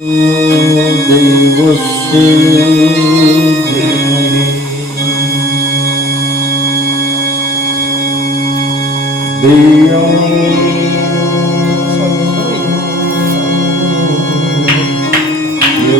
देवस्य धीमहि धियो यो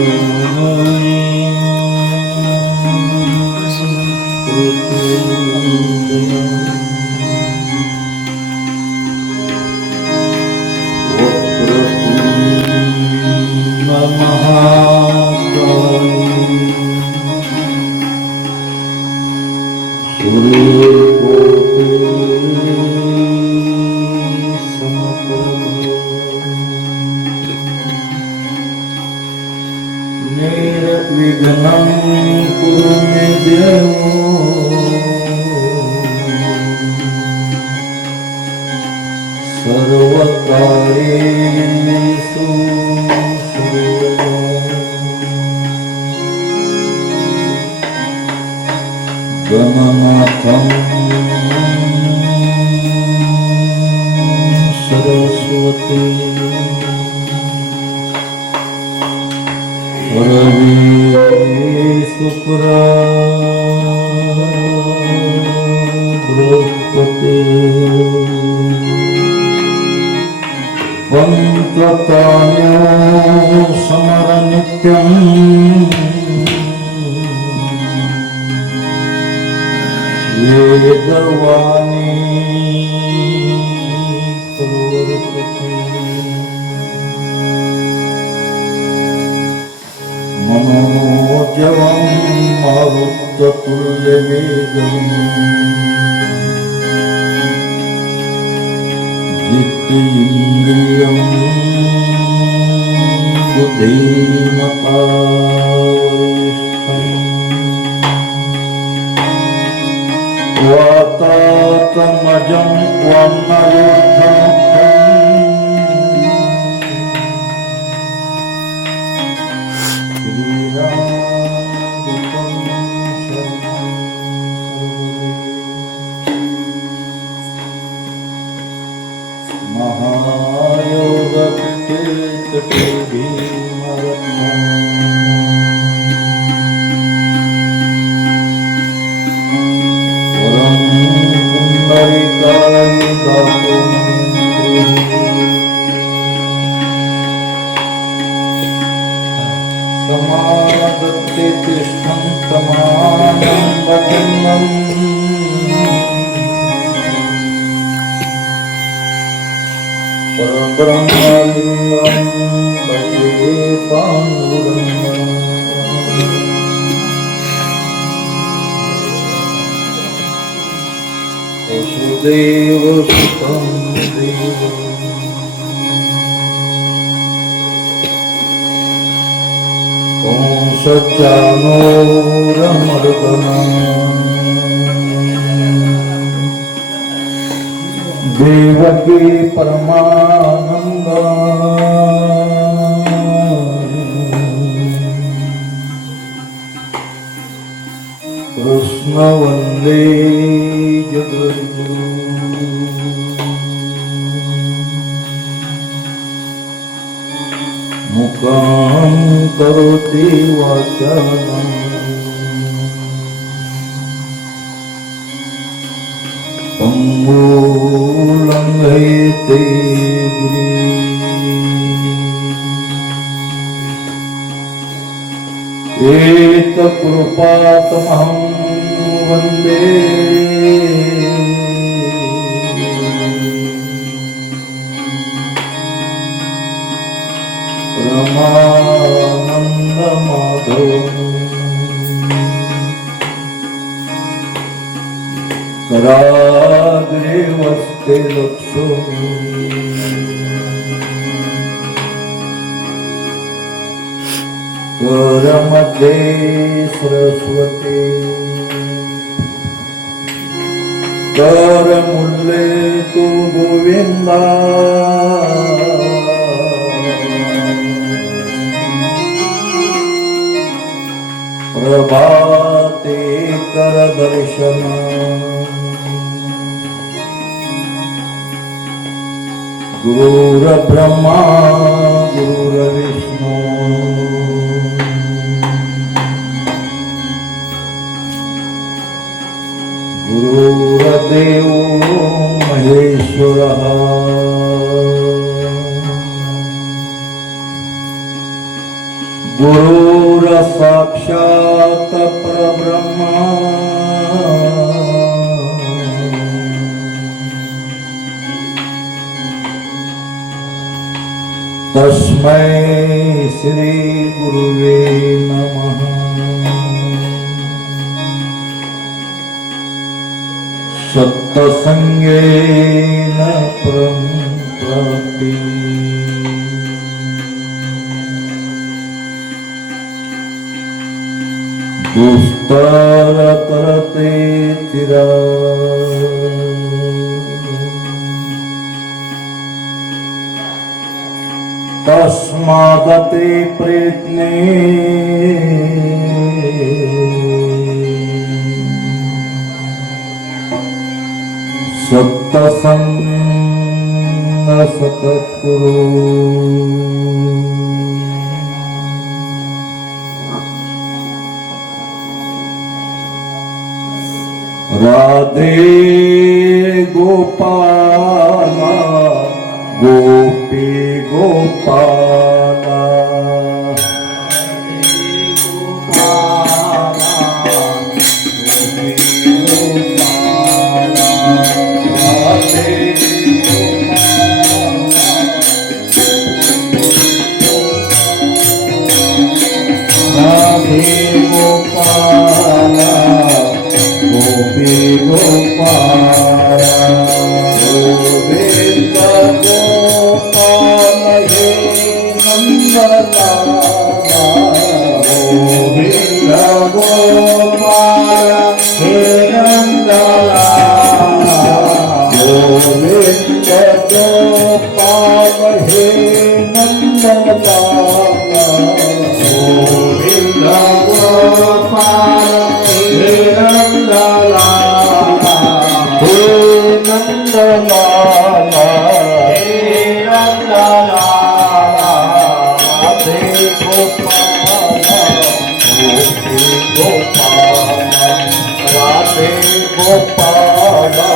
निर्विघ्नं कुरु मे देवो सर्वकार्येषु सर्वदा गणनाथं सरस्वती रवि शुक्र बृहस्पति पंचतान्यो समर नित्यं वेदवाणी प्रवर्तते मनोजवं मारुततुल्यवेगम् जितेन्द्रियं बुद्धिमतावरिष्ठम् वातात्मजं वामयोद्धं समादत्ते तिष्ठं तमानं वचनम् परब्रह्मलिङ्गं भजे पाण्डुरङ्गम् वसुदेवसुतं देवम् कंसचाणूरमर्दनम् देवकी परमानंद कृष्ण वंदे जगद्गुरु मुखं करोति वाचालं लंघयते गिरिं एतत्कृपातमहं वन्दे परमानन्दमाधवम् कराग्रे वस्ते लक्ष्मी करमध्ये सरस्वती करमूले तु गोविंदा प्रभाते कर दर्शन गुरुर्ब्रह्मा गुरुर्विष्णु गुरुर साक्षात परब्रह्मा तस्मै श्री गुरुवे नमः। सत्संगेन परं प्राप्ति दुस्तर करते चिरा तस्मादते प्रयत्ने सत्संग सतत्कुरु। राधे गोपाला गोपी गोपाला राधे गोपाला गोपी गोपाला गोविंद गोपाल हे नंदलाला गोविंद गोपाल हे नंदलाला गोविंद गोपाल हे नंदलाला गोविंद गोपाल हे नंदलाला हे नंदलाला हे नंदलाला राधे गोपाला गोपी गोपाला राधे गोपाला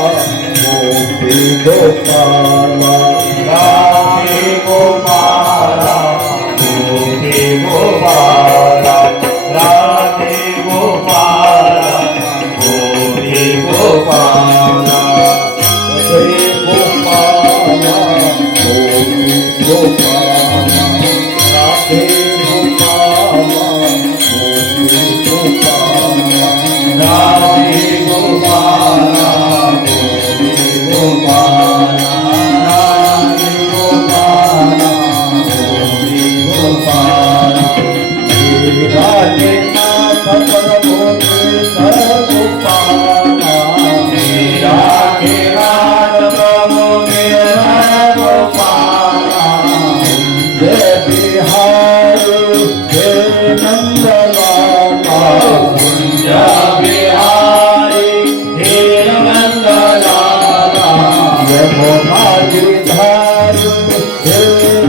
गोपी गोपाला राधे गोपाला गोपी गोपाला राधे गोपाला गोपी गोपाला हरे गोपाला गोपी गोपाला राधे गोपाला गोपी गोपाला राधे गोपाला गोपी गोपाला राधे गोपाला गोपी गोपाला राधे नाथ प्रभु गोपाला राधे नाथ प्रभु गोपाला जय बिहारी जय नंदलाला कुंज बिहारी हे नंदलाला यमुना गिरधारी हे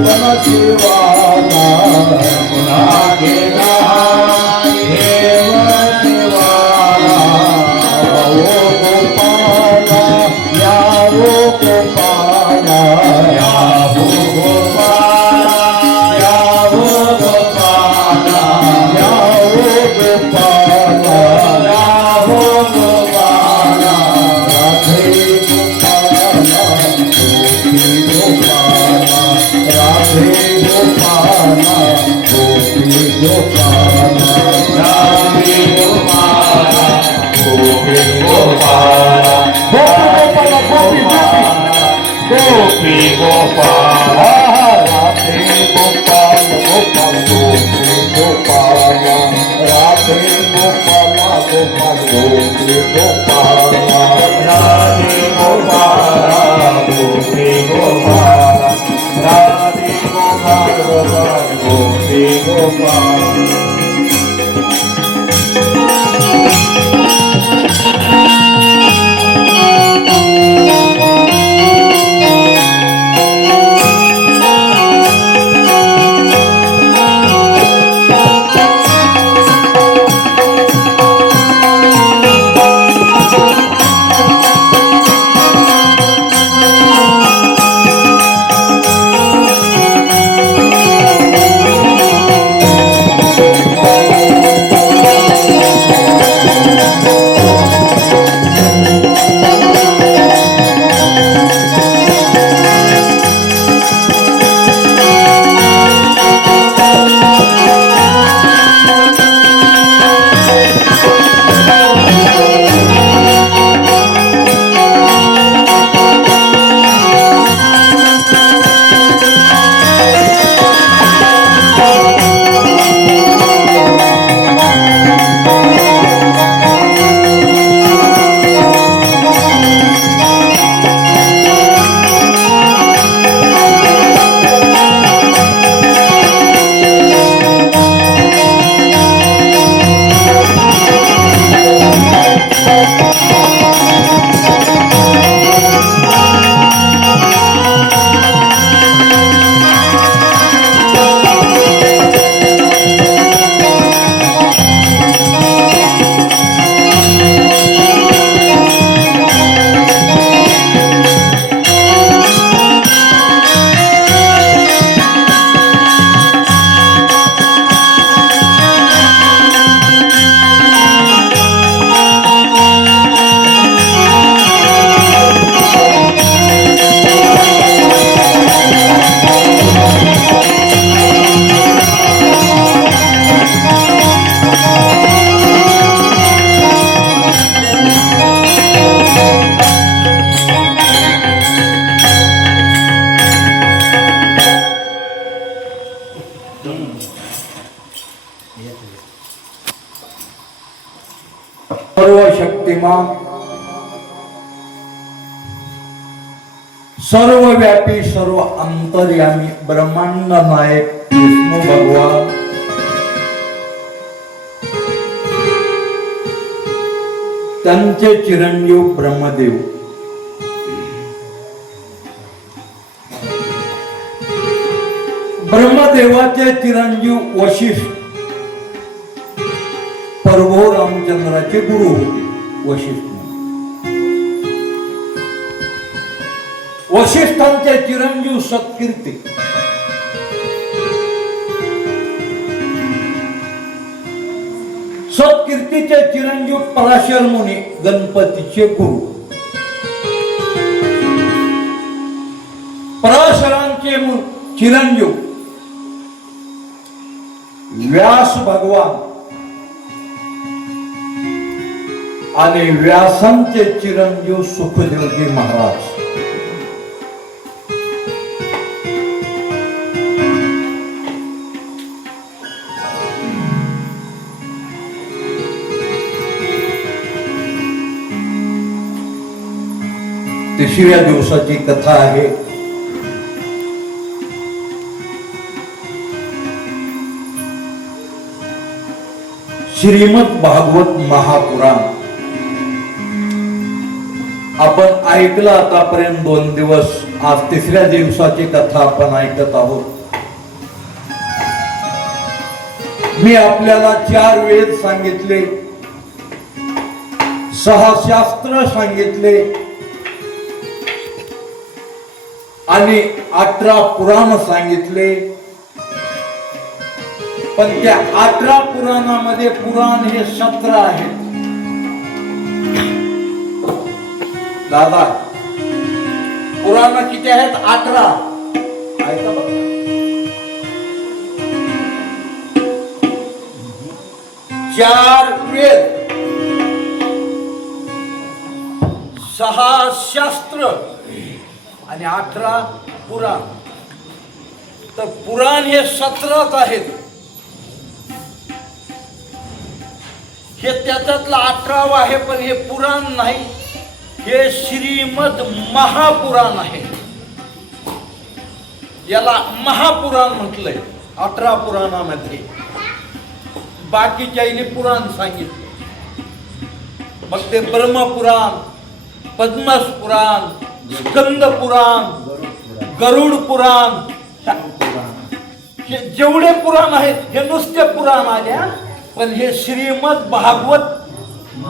बनशिवाला यमुना गिरधारी हे बनशिवाला ओ गोपाला या ओ गोपाला या ओ गोपाला या ओ गोपाला या ओ गोपाला या ओ गोपाला राधे गोपाला गोपी गोपाला राधे गोपाला गोपी गोपाला राधे गोपाला गोपी गोपाला गोपी गोपाला राधे गोपाल गोपाल गोपी गोपाला राधे गोपाला गोपाल गोपी गोपाला राधे गोपाला गोपी गोपाला राधे गोपाल गोपाल गोपी गोपाला। सर्व शक्तिमान सर्वव्यापी सर्व अंतर्यामी ब्रह्मांड नायक विष्णू भगवान त्यांचे चिरंजीव ब्रह्मदेव ब्रह्मदेवाचे चिरंजीव वशिष्ठ प्रभू रामचंद्राचे गुरु होते वशिष्ठ. वशिष्ठांचे चिरंजीव सत्कीर्ती सत्कीर्तीचे चिरंजीव पराशर मुनी गणपतीचे गुरु. पराशरांचे चिरंजीव व्यास भगवान आणि व्यासांचे चिरंजीव सुखदेवजी महाराज. तिसऱ्या दिवसाची कथा आहे. श्रीमद भागवत महापुराण आपण ऐकलं आतापर्यंत 2 दिवस. आज तिसऱ्या दिवसाची कथा आपण ऐकत आहोत. मी आपल्याला 4 वेद सांगितले, 6 शास्त्र सांगितले आणि 18 पुराण सांगितले. पण त्या 18 पुराणामध्ये पुराण हे 17 आहेत. दादा पुराण किती आहेत? 18. ऐका बघा, 4 वेद, 6 शास्त्र आणि 18 पुराण. तर पुराण हे 17 आहेत. हे त्याच्यातलं 18 आहे, पण हे पुराण नाही, हे श्रीमद महापुराण आहे. याला महापुराण म्हटलंय 18 पुराणामध्ये. बाकीच्या पुराण सांगितले. मग ते ब्रह्मपुराण, पद्मस पुराण, स्कंद पुराण, गरुड पुराण, हे जेवढे पुराण आहेत हे नुसते पुराण आल्या. पण हे श्रीमद भागवत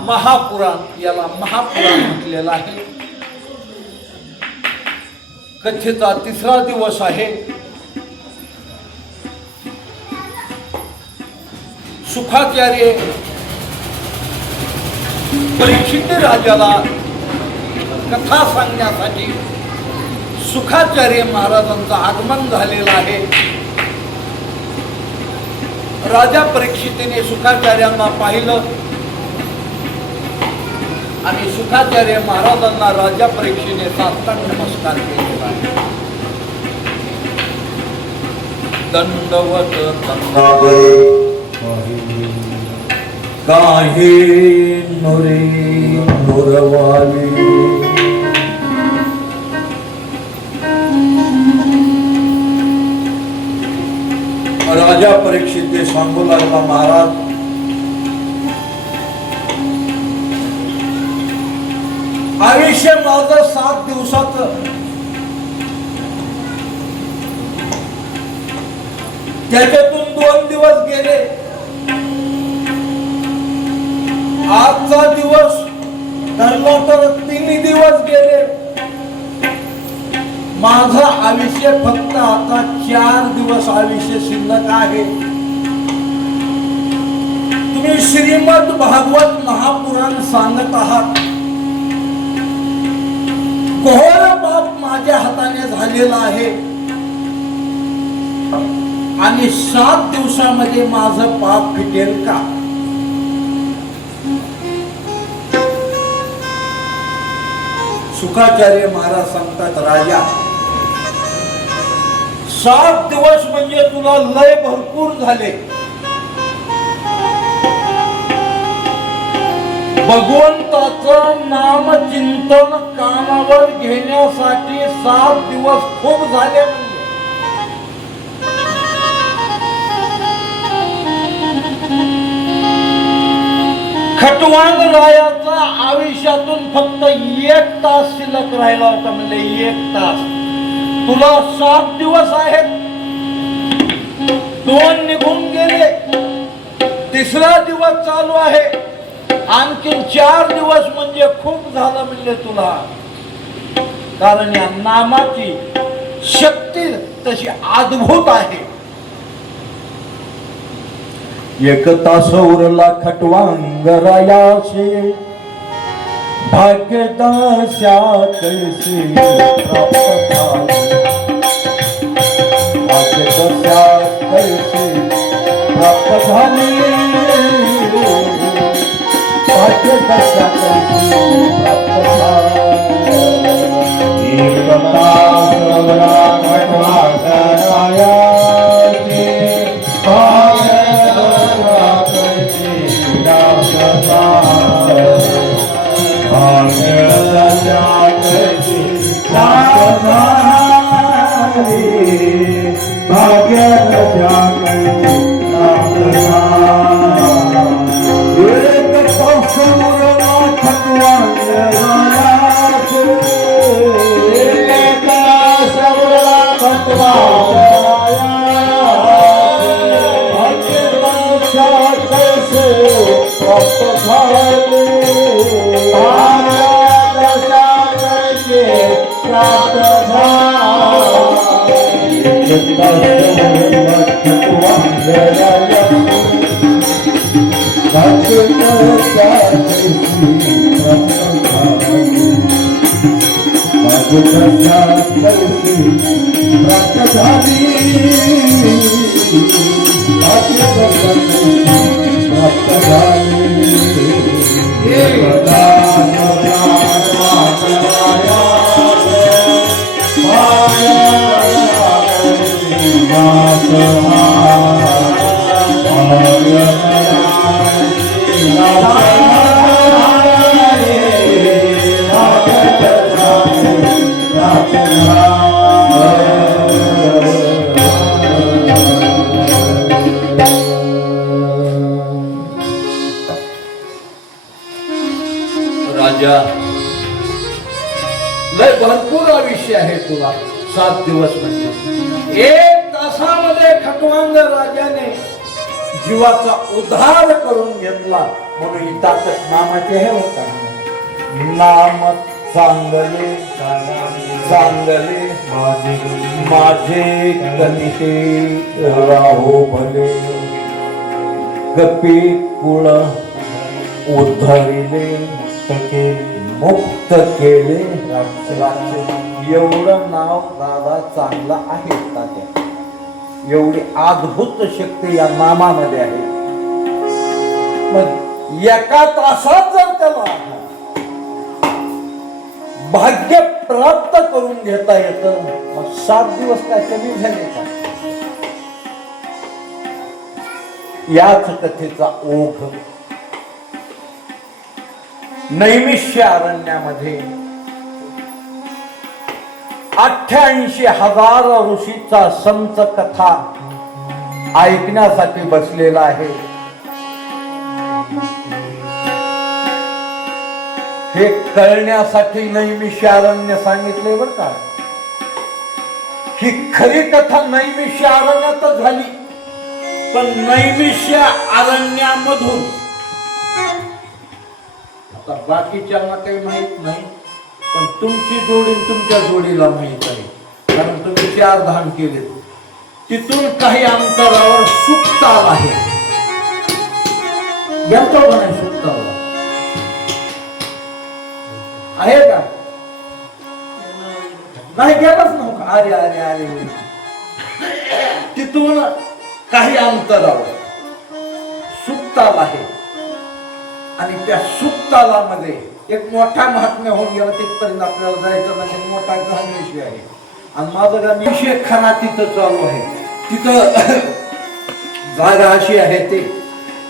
महापुराण, याला महापुराण म्हटलेलं आहे. कथेचा 3रा दिवस आहे. सुखाचार्य परीक्षित राजाला कथा सांगण्यासाठी सुखाचार्य महाराजांचं आगमन झालेलं आहे. राजा परीक्षितीने सुखाचार्यांना पाहिलं आणि सुखाचार्य महाराजांना राजा परीक्षेने साष्टांग नमस्कार केलेला आहे. दंडवत काहे नुरे नुरवाले. राजा परीक्षित सांगू लागला, महाराज आयुष्य माझं 7 दिवसाचं, त्याच्यातून 2 दिवस गेले. आजचा दिवस धरला तर 3 दिवस गेले. माझं आयुष्य फक्त आता 4 दिवस आयुष्य शिल्लक आहे. तुम्ही श्रीमद भागवत महापुराण सांगत आहात. घोर पाप माझ्या हाताने झालेला आहे आणि 7 दिवसामध्ये माझं पाप फिटेल का? सुखाचार्य महाराज सांगतात, राजा 7 दिवस म्हणजे तुला लय भरपूर झाले. भगवंताचं नामचिंतन कानावर घेण्यासाठी 7 दिवस खूप झाले. खटवांग रायाचा आयुष्यातून फक्त 1 तास शिल्लक राहिला होता. म्हणजे 1 तास. तुला 7 दिवस आहेत, 2 निघून गेले, 3रा दिवस चालू आहे, आणखी 4 दिवस म्हणजे खूप झालं म्हणजे तुला. कारण या नामाची शक्ती तशी अद्भुत आहे. 1 तास उरला खटवांग रायाशी, भाग्यदास्या कैसी प्राप्त झाली, भाग्यदास्या कैसी प्राप्त झाली, भाग्यदास्या कैसी प्राप्त झाली. 1 तास उरला खटवांग रायाशी, राजा, लय भरपूर आयुष्य आहे तुला. 7 दिवस म्हणजे 1 तासामध्ये खटवांग राजाने जीवाचा उद्धार करून घेतला. म्हणून ही ताकद नामाचे हे होता. नाम चांगले चांगले माझे कनिष्ठे राहो भले, गपी कुळ उद्धविले, मुक्त केले. एवढं नाव दादा चांगलं आहे तात्या. एवढी अद्भुत शक्ती या नामामध्ये आहे. मग 1 तासात जर त्याला भाग्य प्राप्त करून घेता येतं, मग 7 दिवस काय कमी झाले का? याच कथेचा ओघ नैमिष्य अरण्यामध्ये 88,000 ऋषीचा संच कथा ऐकण्यासाठी बसलेला आहे. हे कळण्यासाठी नैमिष्य अरण्य सांगितले बर का. ही खरी कथा नैमिष्य अरण्यातच झाली, पण नैमिष्य अरण्यामधून आता बाकीच्यांना काही माहित नाही, पण तुमची जोडी तुमच्या जोडीला माहित आहे. कारण तुम्ही 4 धाम केले. तिथून काही अंतरावर सुक्ताल आहे. गेलतो का नाही सुक्ताला? आहे का? नाही गेलाच नव्हता. अरे अरे अरे, तिथून काही अंतरावर सुक्ताल आहे. आणि त्या सुक्तालामध्ये एक मोठा महात्म्य होऊन गेला. तिथपर्यंत आपल्याला जायचं म्हणजे मोठा गहन विषय आहे. आणि माझं गाव शेखखाना तिथं चालू आहे. तिथं जागा अशी आहे, ते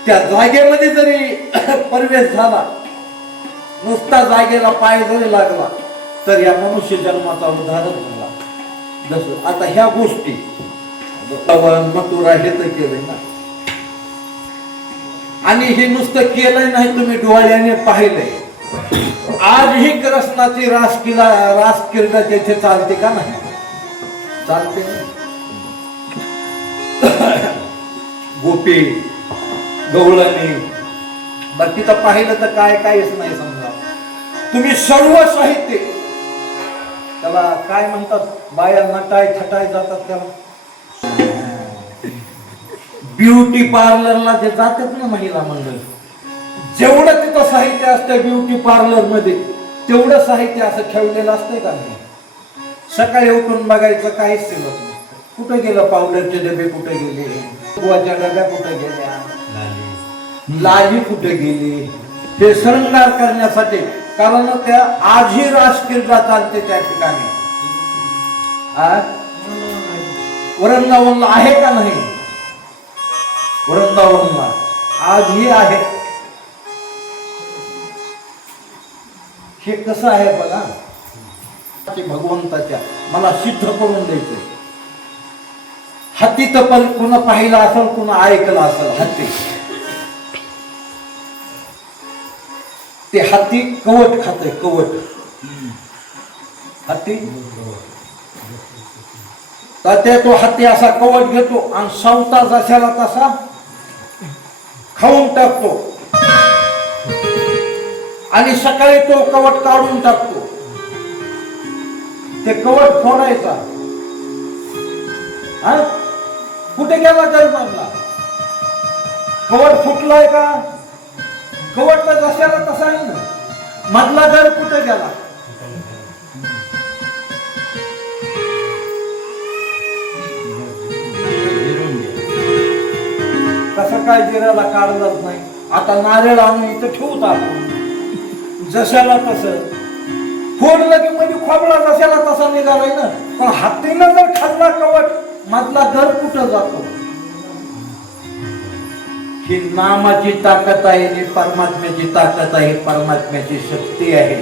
त्या जागेमध्ये जरी प्रवेश झाला नुसता जागेला पाय जरी लागला तर या मनुष्य जन्माचा उद्धारच झाला. जसं आता ह्या गोष्टी मथुरा हे तर केलंय ना, आणि हे नुसतं केलंय नाही, तुम्ही डोळ्याने पाहिलंय. आजही कृष्णाची रासक्रीडा तिथे चालते का नाही? चालते. गोपी गवळणी बरं तिथं पाहिलं तर काय काहीच नाही. समजा तुम्ही सर्व साहित्य, त्याला काय म्हणतात, बाया नटाय थटाय जातात त्याला, ब्युटी पार्लरला जे जातात ना महिला मंडळ, जेवढं तिथं साहित्य असतं ब्युटी पार्लर मध्ये तेवढं साहित्य असं ठेवलेलं असतंय का नाही? सकाळी उठून बघायचं काहीच शिल्लक नाही. कुठे गेलं पावडरचे डबे, कुठे गेले गोवाच्या डब्या, कुठे गेल्या लाली, कुठे गेली, ते शृंगार करण्यासाठी. कारण त्या आजही रासक्रीडा चालते त्या ठिकाणी. वृंदावनला आहे का नाही? वृंदावनला आजही आहे. हे कसं आहे बघा, भगवंताच्या मला सिद्ध करून द्यायचं. हत्ती तर पण कुणा पाहिलं असेल, कुणा ऐकलं असेल. हत्ती, ते हत्ती कवट खाते, कवट. हत्ती तर ते तो हत्ती असा कवट घेतो आणि सावता जशाला तसा खाऊन टाकतो, आणि सकाळी तो कवट काढून टाकतो. ते कवट फोडायचा. हा, कुठे गेला जन्माला? कवट फुटलाय का? कवट तर जशाला तसा आहे ना. मधला घर कुठे गेला? कसं काय जिराला काढलंच नाही. आता नारळ आणून इथं ठेवता जशाला तसं फोडलं की म्हणजे खोबला जशाला तसा निघालाय ना. पण हातीनं जर खाल्ला कवट, मधला घर कुठं जातो? ही नामाची ताकद आहे, ही परमात्म्याची ताकद आहे, परमात्म्याची शक्ती आहे.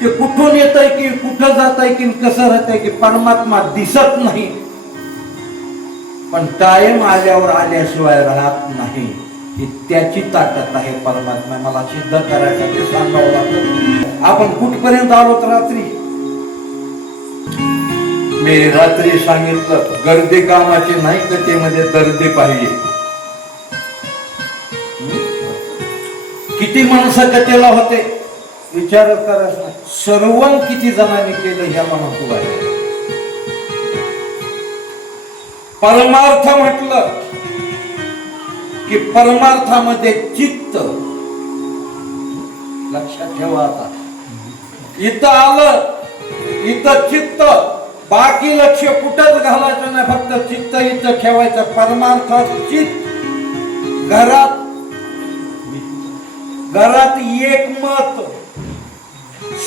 ते कुठून येत आहे की कुठं जात आहे की कसं राहत आहे की परमात्मा दिसत नाही, पण कायम आल्यावर आल्याशिवाय राहत नाही. ही त्याची ताकद आहे. परमात्मा मला सिद्ध करायसाठी सांगावं लागतं. आपण कुठपर्यंत आलोत? रात्री मी रात्री सांगितलं गर्दी कामाची नाही, कथेमध्ये दर्दी पाहिजे. किती माणसं कथेला होते विचार करायचं नाही. श्रवण किती जणांनी केलं ह्या महत्व आहे. परमार्थ म्हटलं की परमार्थामध्ये चित्त, लक्षात ठेवा. आता इथं आलं, इथं चित्त, बाकी लक्ष कुठंच घालायचं नाही, फक्त चित्त इथं ठेवायचं. परमार्थात चित्त, घरात एक मत,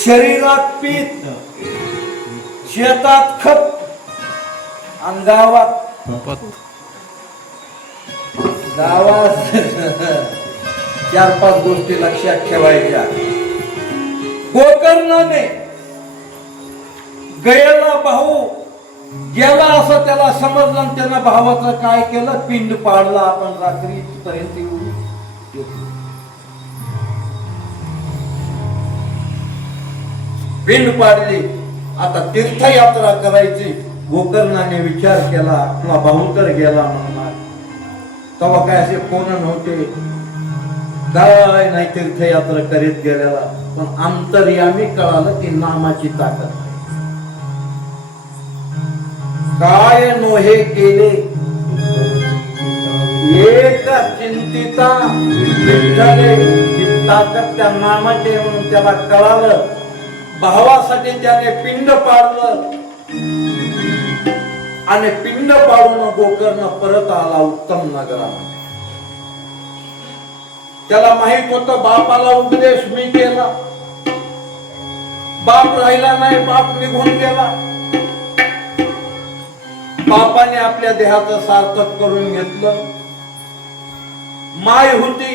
शरीरात पित्त, शेतात खत आणि गावात चार पाच गोष्टी लक्षात ठेवायच्या. गोकर्णाने गयाला भाऊ गेला असं त्याला समजलं आणि त्यानं भावाचं काय केलं, पिंड पाडला. आपण रात्री पर्यंत येऊन पिंड पाडली. आता तीर्थयात्रा करायची. गोकर्णाने विचार केला, आपला भाऊ तर गेला म्हणणार. तेव्हा काय असे फोन नव्हते, काय नाही, तीर्थयात्रा करीत गेलेला. पण अंतर्यामी कळालं की नामाची ताकद काय नोहे केले एक चिंतिता विठ्ठले. ही ताकद त्या नामाचे म्हणून त्याला कळालं. भावासाठी त्याने पिंड पाडलं आणि पिंड पाडून गोकर्ण परत आला उत्तम नगरामध्ये. त्याला माहित होतं बापाला उपदेश मी केला, बाप राहिला नाही, बाप निघून गेला. बापाने आपल्या देहाचं सार्थक करून घेतलं. माय होती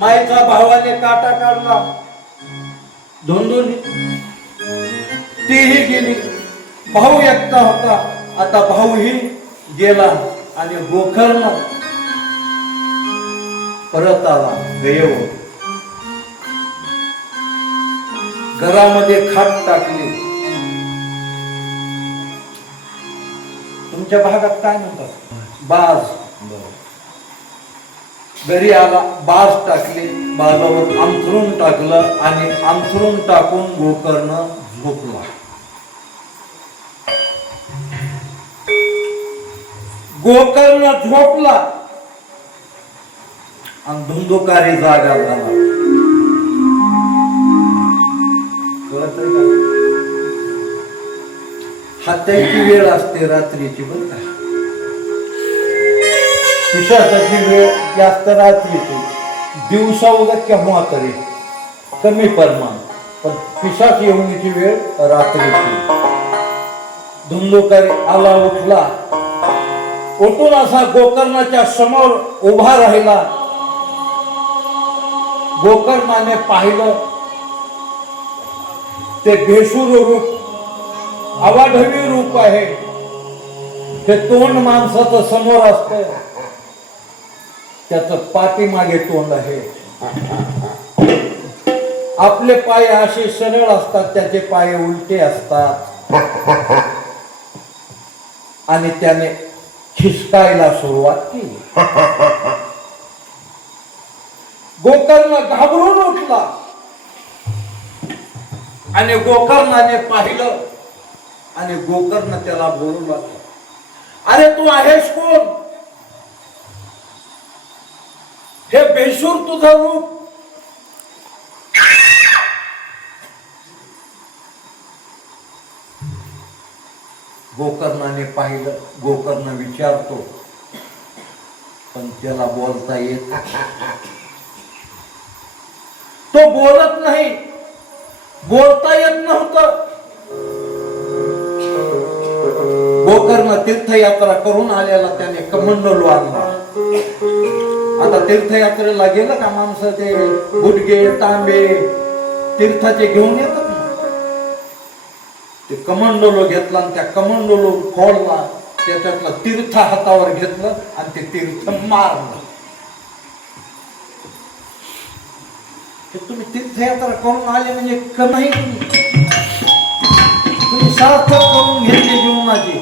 मायचा भावाने काटा काढला, धुंदुली तीही गेली. भाऊ एकटा होता, आता भाऊही गेला आणि गोकर्ण परत आला. देव घरामध्ये खाट टाकली. तुमच्या भागात काय म्हणतात? बाज. घरी आला, बाज टाकली, बाजावर अंथरून टाकलं आणि अंथरून टाकून गोकर्ण झोपला. गोकर्ण झोपला आणि धुंदुकारी जागा झाला. कळतंय का? हाताची वेळ असते रात्रीची, बरं का? पिशाचाची वेळ जास्त रात्रीची, दिवसा उगा केव्हा तरी कमी प्रमाण, पण पिशाच येऊनीची वेळ रात्रीची. धुंदुकारी आला, उठला, उठून असा गोकर्णाच्या समोर उभा राहिला. गोकर्णाने पाहिलं ते बेसूर रूप, अवाढवी रूप आहे. ते तोंड माणसाचं समोर असतं, त्याचं पाठीमागे तोंड आहे. आपले पाय असे सरळ असतात, त्याचे पाय उलटे असतात. आणि त्याने खिसकायला सुरुवात केली. गोकर्ण घाबरून उठला आणि गोकर्णाने पाहिलं आणि गोकर्ण त्याला बोलू लागला, अरे तू आहेस कोण? हे बेसूर तुझं रूप. गोकर्णाने पाहिलं. गोकर्ण विचारतो, पण त्याला बोलता येत, तो बोलत नाही, बोलता येत नव्हतं. गोकर्ण तीर्थयात्रा करून आलेला, त्याने कमंडलू आणला. आता तीर्थयात्रेला गेलं का माणसं ते गुडघे तांबे तीर्थाचे घेऊन येतात ना, ते कमंडलो घेतला आणि त्या कमंडलो फोडला, त्याच्यातलं तीर्थ हातावर घेतलं आणि ते तीर्थ मारलं. तुम्ही तीर्थयात्रा करून आले म्हणजे नाही, तुम्ही सार्थक करून घेतली जीवनाची.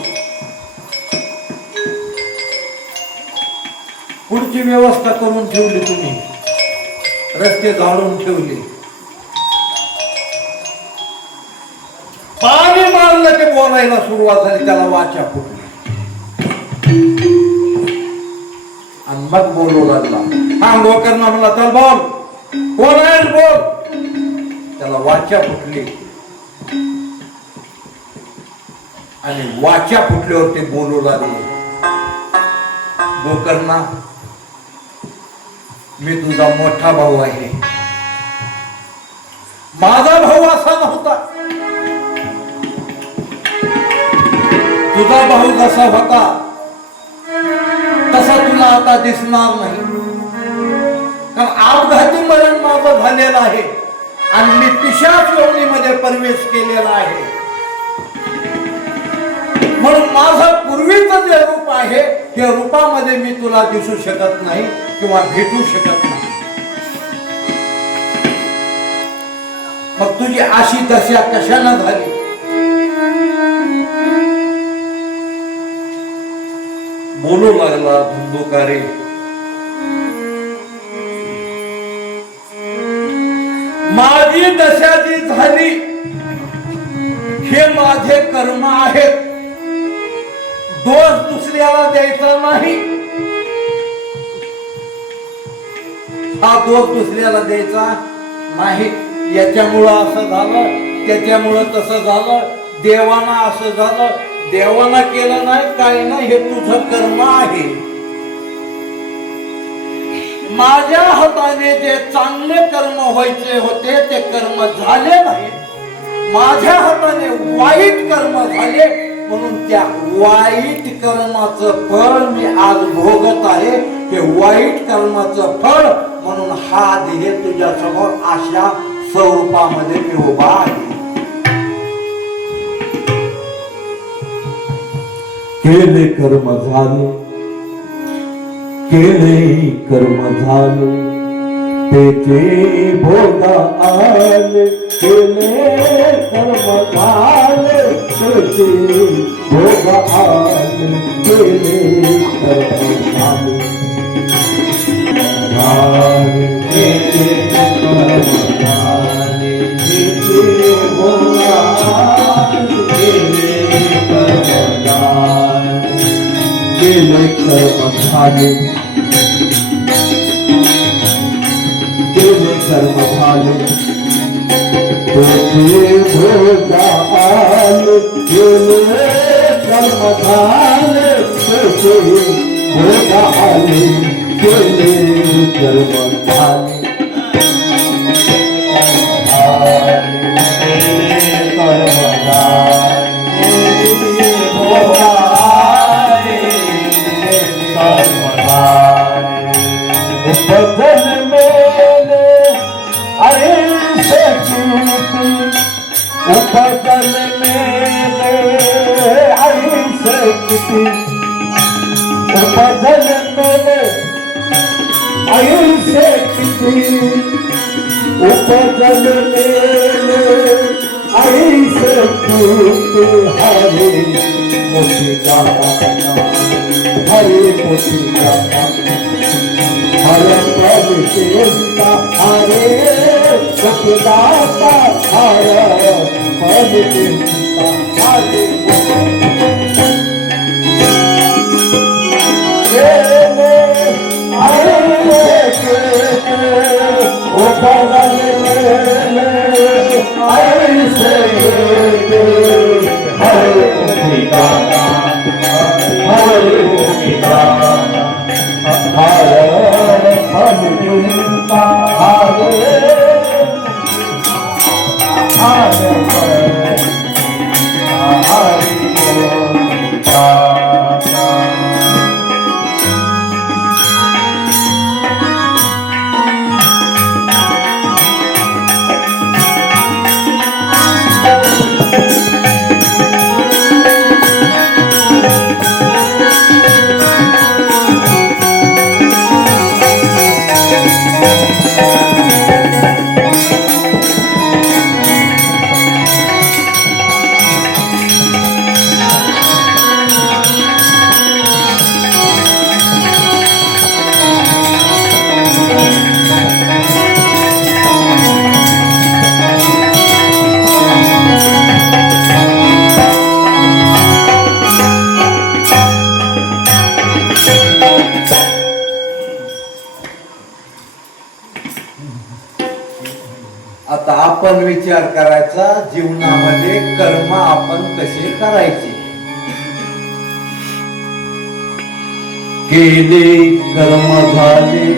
पुढची व्यवस्था करून ठेवली, तुम्ही रस्ते झाडून ठेवले. पाणी मारलं ते बोलायला सुरुवात झाली, त्याला वाचा फुटली आणि मग बोलू लागला. हा गोकर्ण म्हणला, चल बोल, कोण आहे बोल. त्याला वाचा फुटली आणि वाचा फुटल्यावर ते बोलू लागले, गोकर्णा, मी तुझा मोठा भाऊ आहे. माझा भाऊ असा नव्हता, तुझा भाऊ जसा होता तसा तुला आता दिसणार नाही. कारण अपघाती मरण माझं झालेलं आहे आणि मी पिशाच योनीमध्ये प्रवेश केलेला आहे. म्हणून माझं पूर्वीचं जे रूप आहे, त्या रूपामध्ये मी तुला दिसू शकत नाही किंवा भेटू शकत नाही. मग तुझी अशी दशा कशाला झाली? बोलू लागला धुंदुकारी, माझी दशा जी झाली हे माझे कर्म आहेत. दोष दुसऱ्याला द्यायचा नाही, हा दोष दुसऱ्याला द्यायचा नाही. याच्यामुळं असं झालं, त्याच्यामुळं तसं झालं, देवाना असं झालं, देवाना केलं नाही, काही नाही, हे तुझं कर्म आहे. माझ्या हाताने जे चांगले कर्म व्हायचे होते ते कर्म झाले नाही. माझ्या हाताने वाईट कर्म झाले, म्हणून त्या वाईट कर्माचं फळ मी आज भोगत आहे. ते वाईट कर्माचं फळ म्हणून हा देह तुझ्या समोर अशा स्वरूपामध्ये मी उभा आहे. केले कर्म झाले, केले कर्म झाले, त्याचे भोग आले. केले कर्म झाले, त्याचे भोग आले. केले कर्म झाले, केले कर्म झाले, त्याचे भोग आले. केले कर्म झाले, केले कर्म झाले, केले कर्म झाले, त्याचे भोग आले. केले कर्म झाले, त्याचे भोग आले. केले कर्म झाले, बदल मेले ऐसे कीर्ति, बदल मेले ऐसे कीर्ति, बदल मेले ऐसे कीर्ति, बदल मेले ऐसे कीर्ति. हरे मोती दाता, हरे मोती दाता, हरे प्रभु देवता, हरे सतदाता, हरे प्रभु देवता, हरे केले ऐसे हरे मुक्ति दाता, हरे मुक्ति दाता, हरे भगवंता, हरे हरे आता आपण विचार करायचा जीवनामध्ये कर्म आपण कसे करायचे. केले कर्म झाले,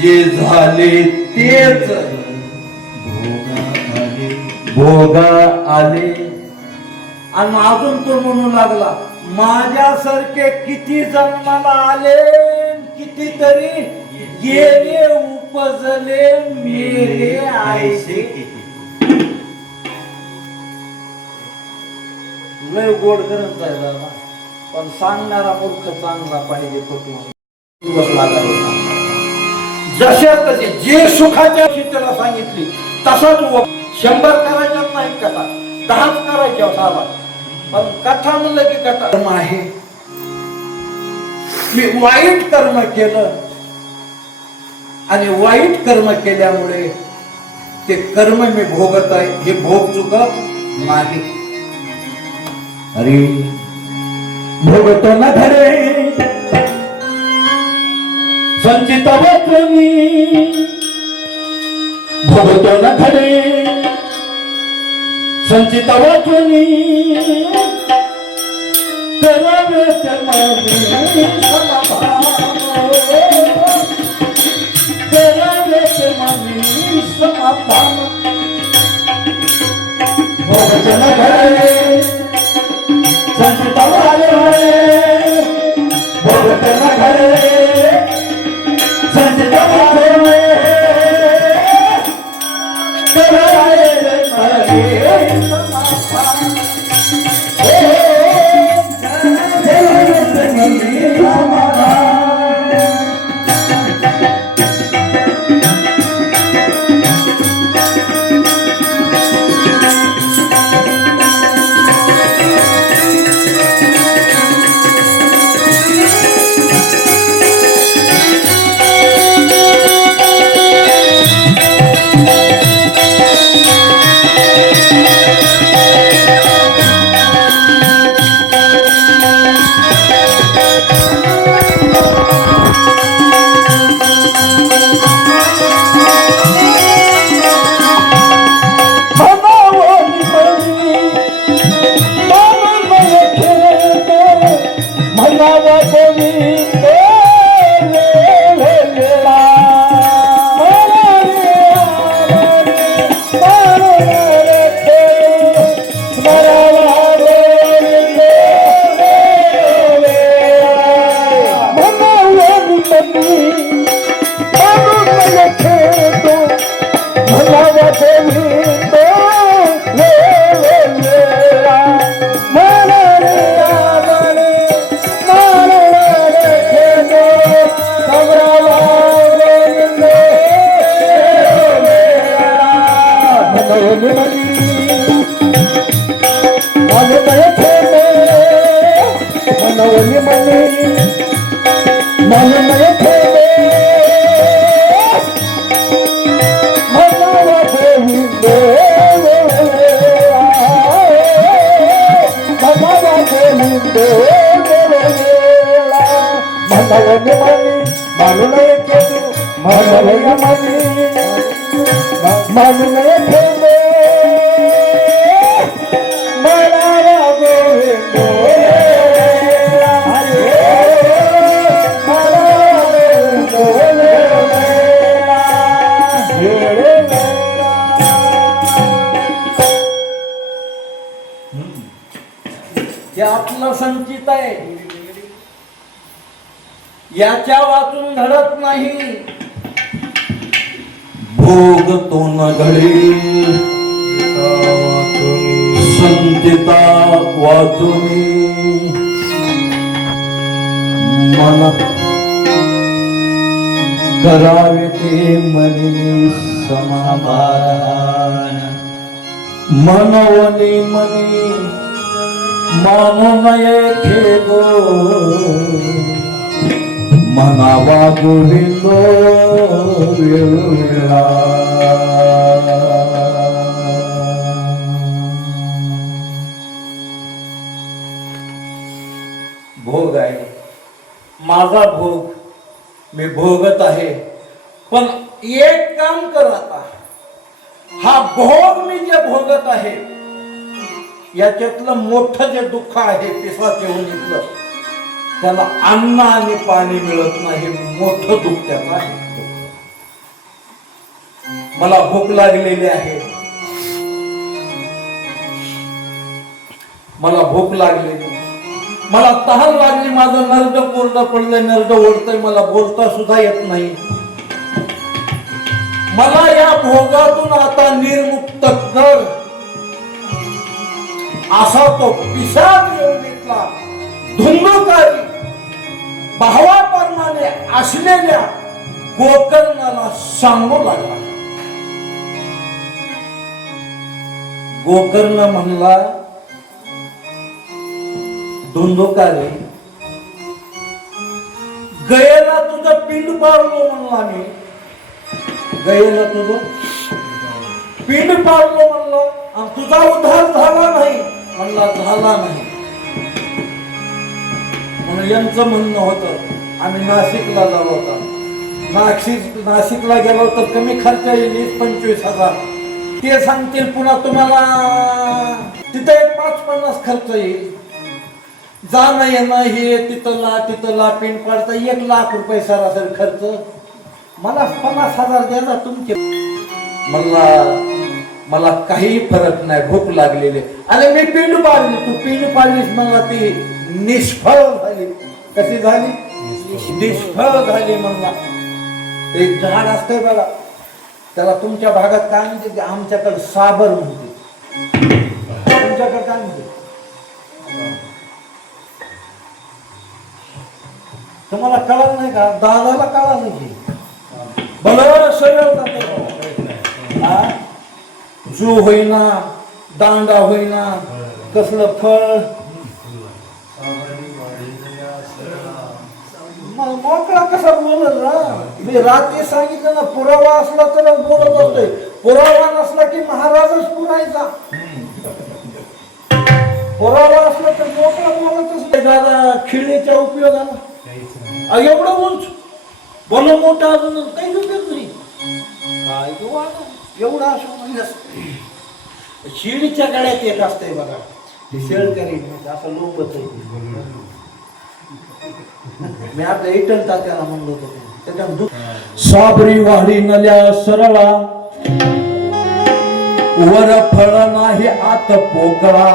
जे झाले तेच भोग आले. आणि अजून तो म्हणू लागला माझ्यासारखे किती जन्माला आले, कितीतरी गेले, उपजले, मेले आयसे किती. लय गोड करत आहे दादा, पण सांगणारा मूर्ख चांगला पाहिजे. दिवस लागायला जसे तसे जे सुखाच्या त्याला सांगितली तसाच 100 करायच्या नाही कथा, 10 करायच्या साधा. पण कथा म्हणलं की कथा कर्म आहे. मी वाईट कर्म केलं आणि वाईट कर्म केल्यामुळे ते कर्म मी भोगत आहे, हे भोग चुकत नाही. अरे भोगतो न धरे संचित वक्रमी, भोगतो न धरे संचित वक्रमी, करावे ते मनी समाधान, करावे ते मनी समाधान. भोगतो न धरे संचित वक्रमी, भोगतो न धरे म्हणावा गोविंद वेळेला हे आपलं संचित आहे, याच्या वाचून घडत नाही. भोग तो न घडेल संचिता वाचुनी मन करावे ते मनी समाधान मनवनी मनी मानू नये खेदो मनावा गोविंद वेळोवेळा. भोग आहे, माझा भोग, मी भोगत आहे. पण एक काम कर आता, हा भोग मी जे भोगत आहे याच्यातलं मोठं जे दुःख आहे पिसाचे उन्हीतलं, त्याला अन्न आणि पाणी मिळत नाही, मोठं दुःख त्याचं आहे. मला भूक लागलेली आहे, मला भूक लागलेली, मला तहान लागली, माझं नरड कोरडं पडलंय, नरड ओढतंय, मला बोलता सुद्धा येत नाही. मला या भोगातून आता निर्मुक्त कर, असा तो पिशाच योनीतला धुंदुकारी भावाप्रमाणे असलेल्या गोकर्णाला सांगू लागला. गोकर्ण म्हणला, धुंदुकारी गयेला तुझं पिंड पाडलो म्हणला, मी गयेला तुझं पिंड पाडलो म्हणलो, आणि तुझा उद्धार झाला नाही म्हणला, झाला नाही. म्हणून यांचं म्हणणं होतं आम्ही नाशिकला जाऊ होता, नाशिकला गेलो तर कमी खर्च येईल 20-25 ते सांगतील, पुन्हा तुम्हाला तिथे 5-50 खर्च येईल, जाणं येणं हे तिथला पिंड पाडता 1 लाख रुपये सरासरी खर्च, मला 50,000 द्या तुमचे. मला काही फरक नाही, भूक लागलेली. आणि मी पिंड पाडली, तू पिंड पाडलीस, मला ती निष्फळ झाली. कशी झाली? निष्फळ झाली. म्हणला एक झाड असतंय बघा, त्याला तुमच्या भागात काय म्हणते? आमच्याकडे साबर म्हणते, तुमच्याकडे काय म्हणते? तुम्हाला कळलं नाही का? दादाला कळलं की बरोबर सगळं जू होईना, दांडा होईना, कसलं फळ मोकळा कसा बोलत ना. मी रात्री सांगितलं ना, पुरावा असला तर बोलत होतोय, पुरावा नसला की महाराजच पुरायचा. पुरावा असला तर मोकळा बोलतच नाही. दादा खिळीच्या उपयोगाला एवढं उंच बोल, मोठा अजून काही उपयोग नाही. काय एवढा असं म्हणजे शिडीच्या गाड्यात एक असतंय बघा, शेळकरी असं लोकच मी आपल्या इटल तात्याला म्हणलो होतो त्याच्यात साबरी वाढी नल्या सरळा वर फळ नाही आत पोकळा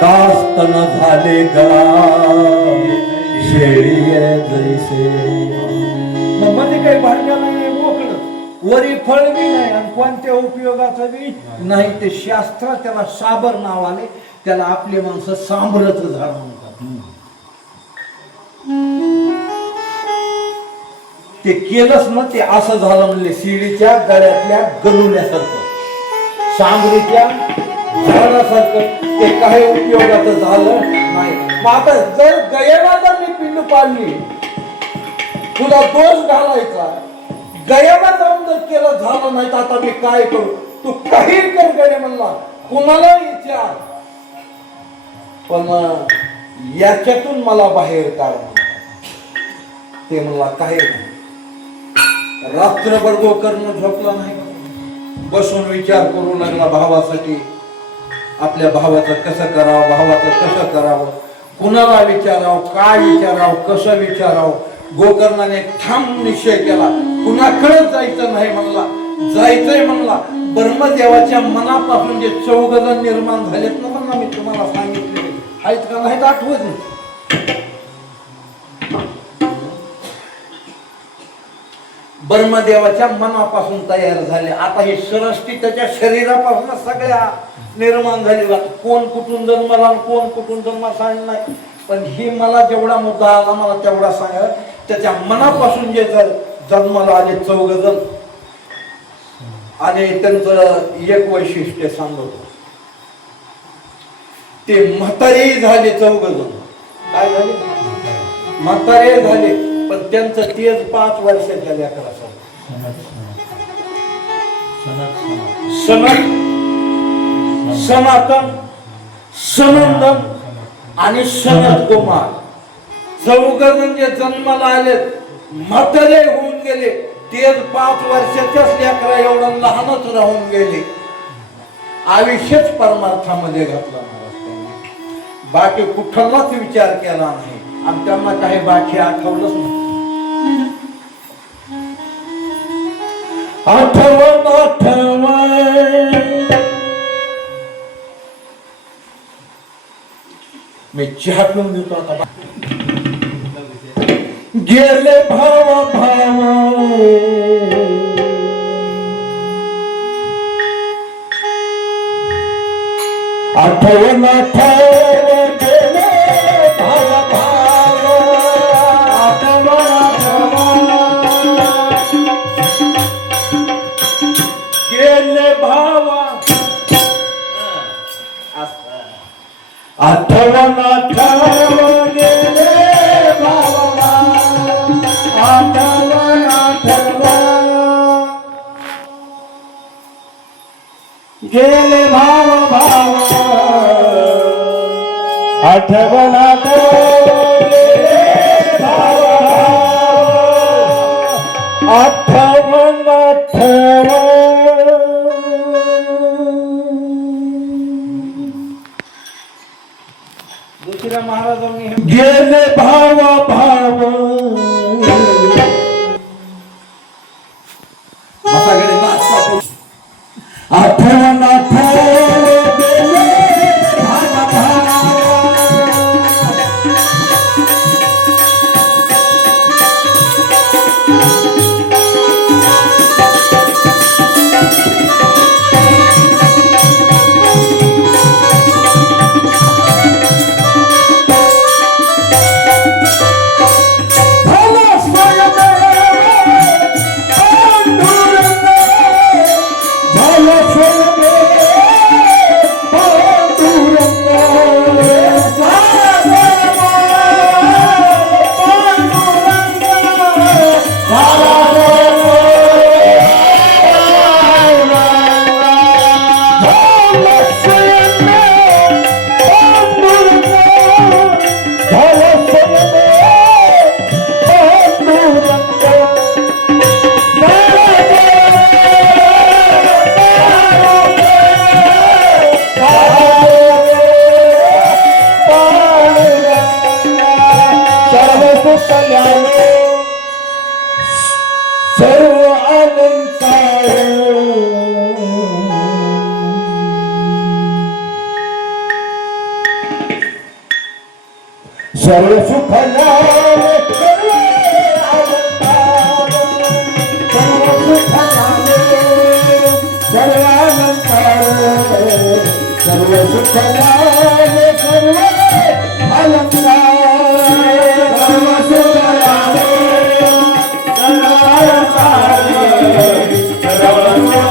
कास्तन झाले गळा शेळी जैसे मग मध्ये काही भांडण्याला नाही मोकळं वरी फळ बी नाही आणि कोणत्या उपयोगाचं बी नाही ते शास्त्र त्याला साबर नाव आले त्याला आपले माणसं सांबरचं झाड म्हणतात ते केलंच ना ते असं झालं म्हणले शिडीच्या गळ्यातल्या गलुल्यासारखं सांबरीच्या झाडासारखं ते काही उपयोगाचं झालं नाही मग आता जर गयेला जर मी पिंड पाडली तुला दोष घालायचा गयाला जाऊन जर केलं झालं नाही तर आता मी काय करू तू काही कर गडे म्हणला कुणाला विचार पण याच्यातून मला बाहेर काढ ते म्हणला काही नाही रात्रभर करणं झोपला नाही बसून विचार करू लागला भावासाठी आपल्या भावाचं कसं करावं भावाचं कसं करावं कुणाला विचारावं काय विचारावं कसं विचारावं गोकर्णाने ठाम निश्चय केला कुणाकडे जायचं नाही म्हणला जायचंय म्हणला ब्रह्मदेवाच्या मनापासून जे 14 जण निर्माण झालेत ना म्हणला मी तुम्हाला सांगितले आहेत का नाहीत आठवत नाही ब्रह्मदेवाच्या मनापासून तयार झाले आता ही सृष्टी त्याच्या शरीरापासून सगळ्या निर्माण झाली कोण कुठून जन्मला कोण कुठून जन्म सांग नाही पण ही मला जेवढा मुद्दा आला मला तेवढा सांगा त्याच्या मनापासून जे जन्माला आले 14 जण आणि त्यांचं एक वैशिष्ट्य सांगतो ते म्हातारे झाले 14 जण काय झाले म्हातारे झाले पण त्यांचं तेज 5 वर्षाच्या लेकराचं सनातन सनंदन आणि सनत कुमार 14 जण जे जन्माला आले म्हातारे होऊन गेले तेज 5 वर्षाच्याच लेकरा एवढं लहानच राहून गेले आयुष्यच परमार्थामध्ये घातला बाकी कुठलाच विचार केला नाही आणि त्यांना काही बाकी आठवलंच नाही आठवण आठवण मी चहा पिऊन देतो आता गेले भाव भाव आठवण आठवण गेले भाव भाव आठवण आठवण गेले भावा आठवण आठवण गेले भाव आठवण आठवण गेले भाव भाव आठवण आठवण गेले भाव आठवण आठवण दुसऱ्या महाराजांनी गेले भाव भाव माझ्याकडे नाश्ता करू आठवण आठवण गेले भाव भाव भाव सुटल्याने सर्व अलंकार सर्व सुखल्याने सर्व अलंकार सर्व सुखल्याने सर्व अलंकार सर्व सुखल्याने सर्व अलंकार सर्व सुखल्याने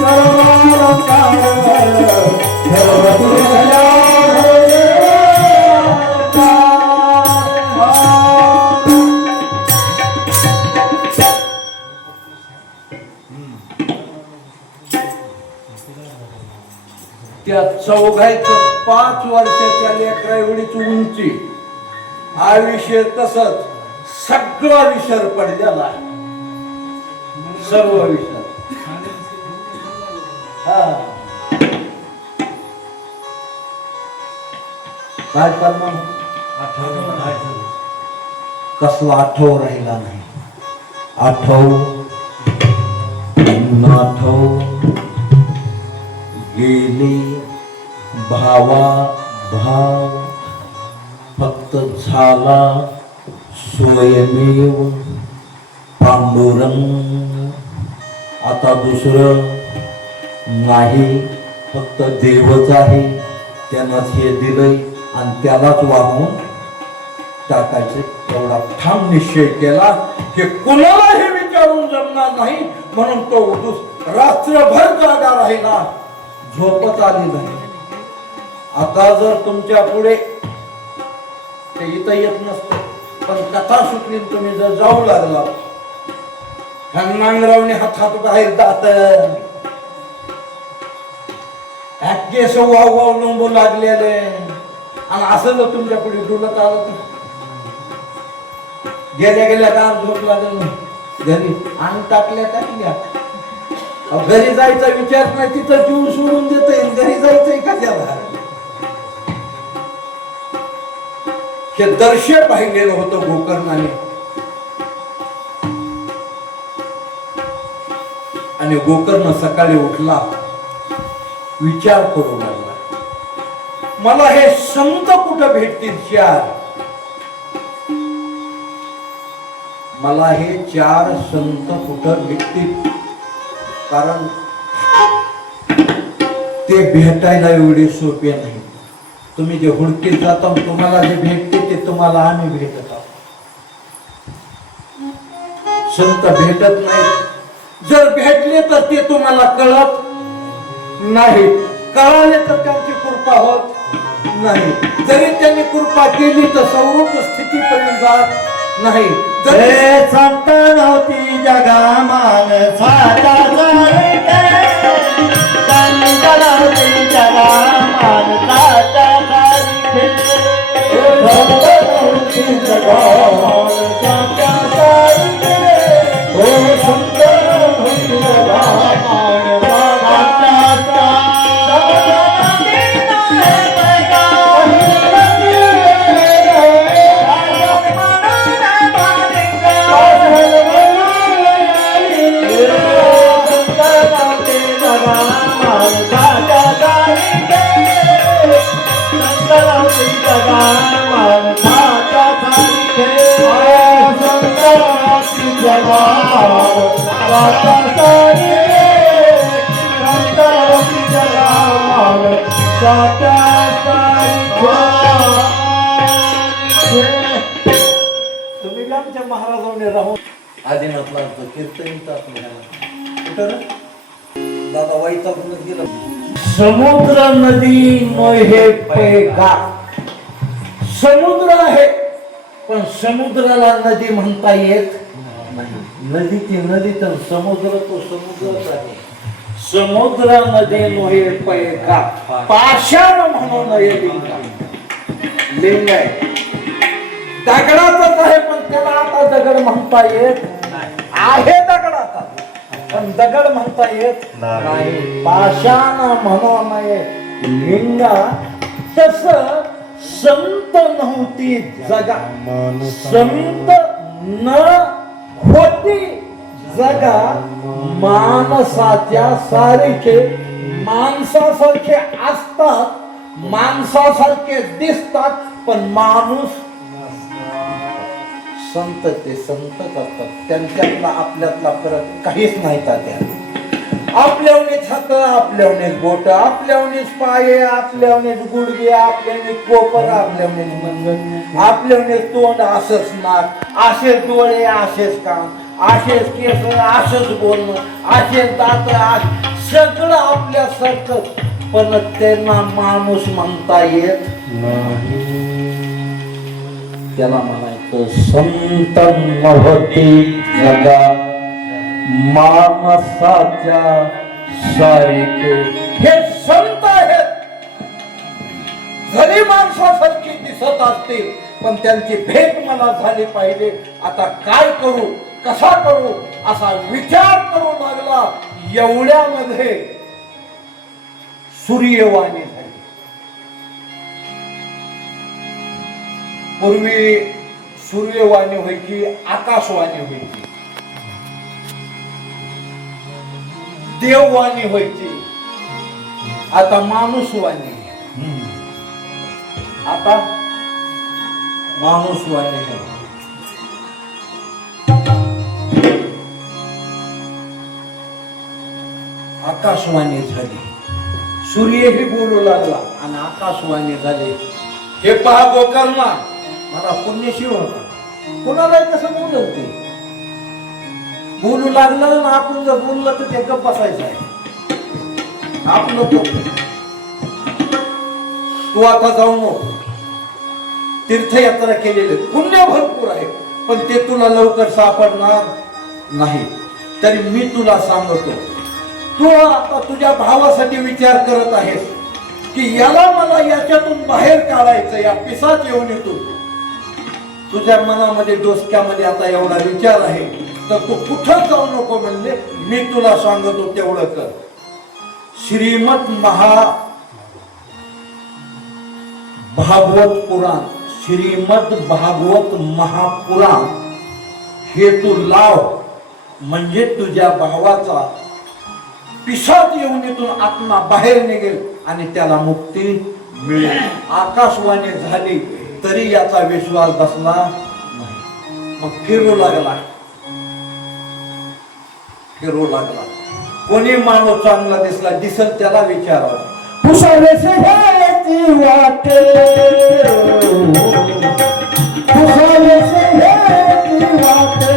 सर्व अलंकार सर्व त्या चौघायचं 5 वर्षाच्या लेकरा एवढीच उंची, आयुष्य तसंच सगळा विसर पडलेला, सर्व विसर. काय करणार? कसला आठव राहिला नाही. आठव नाठव गेले भावा भाव, फक्त झाला स्वयमेव पांडुरंग. आता दुसरं नाही, फक्त देवच आहे. त्यानंच हे दिलंय आणि त्यालाच वाहून टाकायचे एवढा ठाम निश्चय केला. हे कुणालाही विचारून जमणार नाही, म्हणून तो रात्रभर जागा राहिला, झोपत आली नाही. आता जर तुमच्या पुढे ते इथं येत नसतं, पण कथा सुटली तुम्ही जर जाऊ लागला, नांगरावने हातात बाहेर जात केस वाव वाव लोंबू लागलेले, आणि असं जर तुमच्या पुढे डुलत आलं तर गेल्या गेल्या का झोप लागल नाही. घरी अंग टाकल्या घरी जायचा विचार नाही, तिथं जीव सोडून देत घरी जायचंय का त्याला. हे दर्शन पाहिलेलं होतं गोकर्णाने, आणि गोकर्ण सकाळी उठला, विचार करू लागला, मला हे संत कुठं भेटतील 4. मला हे 4 संत कुठं भेटतील, कारण ते भेटायला एवढे सोपे नाही. तुम्ही जे हुडकीत जाता तुम्हाला जे भेटते ते तुम्हाला आम्ही भेटत आहोत. संत भेटत नाही. जर भेटले तर ते तुम्हाला कळत नाही, कळाले तर त्यांची कृपा होत नाही. जरी त्यांनी कृपा केली तर स्वरूप स्थितीपर्यंत जात नाही. जरी संत नव्हती जगा माणसाचा सारखे, संत नव्हती जगा माणसाचा सारखे, संत नव्हती जगा माणसाचा सारखे, ओ संत नव्हती जगा तुम्ही आमच्या महाराजांनी राहून आदिनाथला कीर्तन दादा वैतागूनच गेला. समुद्र नदी मोहे पैगा. समुद्र आहे पण समुद्राला नदी म्हणता येत नाही. नदी ती नदी तर समुद्र तो समुद्रच आहे. समुद्र नदी मोहे पैगा, पाषाण म्हणून लिंग आहे. दगडाचाच आहे पण त्याला आता दगड म्हणता येत आहे. दगडाचा पण दगड म्हणता येत नाही. पाषाण म्हणून लिंगा तस संत नव्हती जगा, संत न होती जगा, माणसाच्या सारखे माणसासारखे असतात, माणसासारखे दिसतात, पण माणूस संत ते संतच असतात. त्यांच्यातला आपल्यातला फरक काहीच नाही त्या. आपल्यावनेच हात, आपल्यावनेच बोट, आपल्यावनेच पाय, आपल्यावनेच गुडघे, आपल्यावनेच कोपर, आपल्यावनेच मनगट, आपल्यावनेच तोंड, असंच नाक, असेच डोळे, असेच कान, असेच केस, असंच बोलणं, असेच दात, सगळं आपल्यासारखं, पण त्यांना माणूस म्हणता येत नाही. त्याला म्हणायचं संत नव्हती जगा, माणसाच्या सारखे. हे संत आहेत, जरी माणसासारखी दिसत असतील, पण त्यांची भेट मला झाली पाहिजे. आता काय करू, कसा करू असा विचार करू लागला. एवढ्यामध्ये सूर्यवाणी झाली. पूर्वी सूर्यवाणी व्हायची, आकाशवाणी व्हायची, देववाणी व्हायची. आता माणूसवाणी, आता माणूसवाणी आहे. आकाशवाणी झाली, सूर्यही बोलू लागला आणि आकाशवाणी झाली. हे पहा गोकर्णा, मला पुण्यशील होता, कोणाला कसं बोलत ते बोलू लागलं ना, आपण जर बोललं तर ते गप्प बसायचं आहे. आपलं तू आता जाऊ नको, तीर्थयात्रा केलेली पुण्य भरपूर आहे, पण ते तुला लवकर सापडणार नाही. तरी मी तुला सांगतो, तू आता तुझ्या भावासाठी विचार करत आहेस की याला मला याच्यातून बाहेर काढायचं, या पिसाच येऊन तुझ्या मनामध्ये, डोसक्यामध्ये आता एवढा विचार आहे, तर तू कुठं जाऊ नको म्हणले. मी तुला सांगतो तेवढं कर. श्रीमद भागवत पुराण, श्रीमद भागवत महापुराण हे तू लाव, म्हणजे तुझ्या भावाचा पिशाच येऊन आत्मा बाहेर निघेल आणि त्याला मुक्ती मिळेल. आकाशवाणी झाली तरी याचा विश्वास बसला नाही. मग फिरू लागला, फिरू लागला. कोणी माणूस चांगला दिसल त्याला विचारावं. पुसावेसे ती वाटे, पुसावेसे ती वाटे,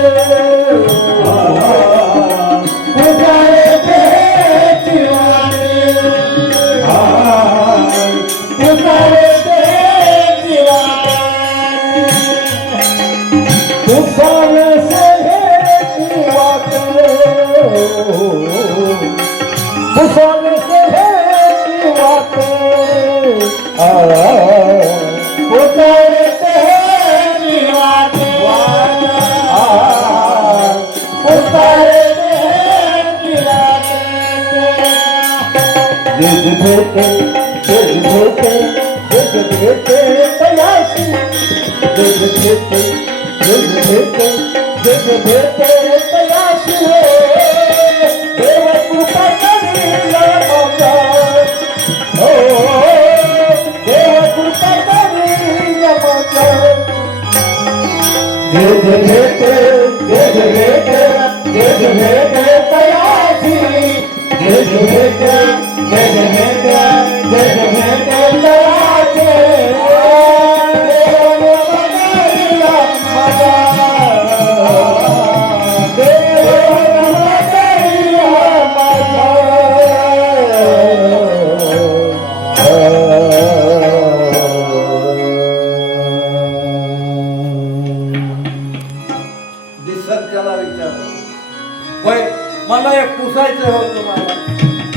मला एक पुसायचं होतं,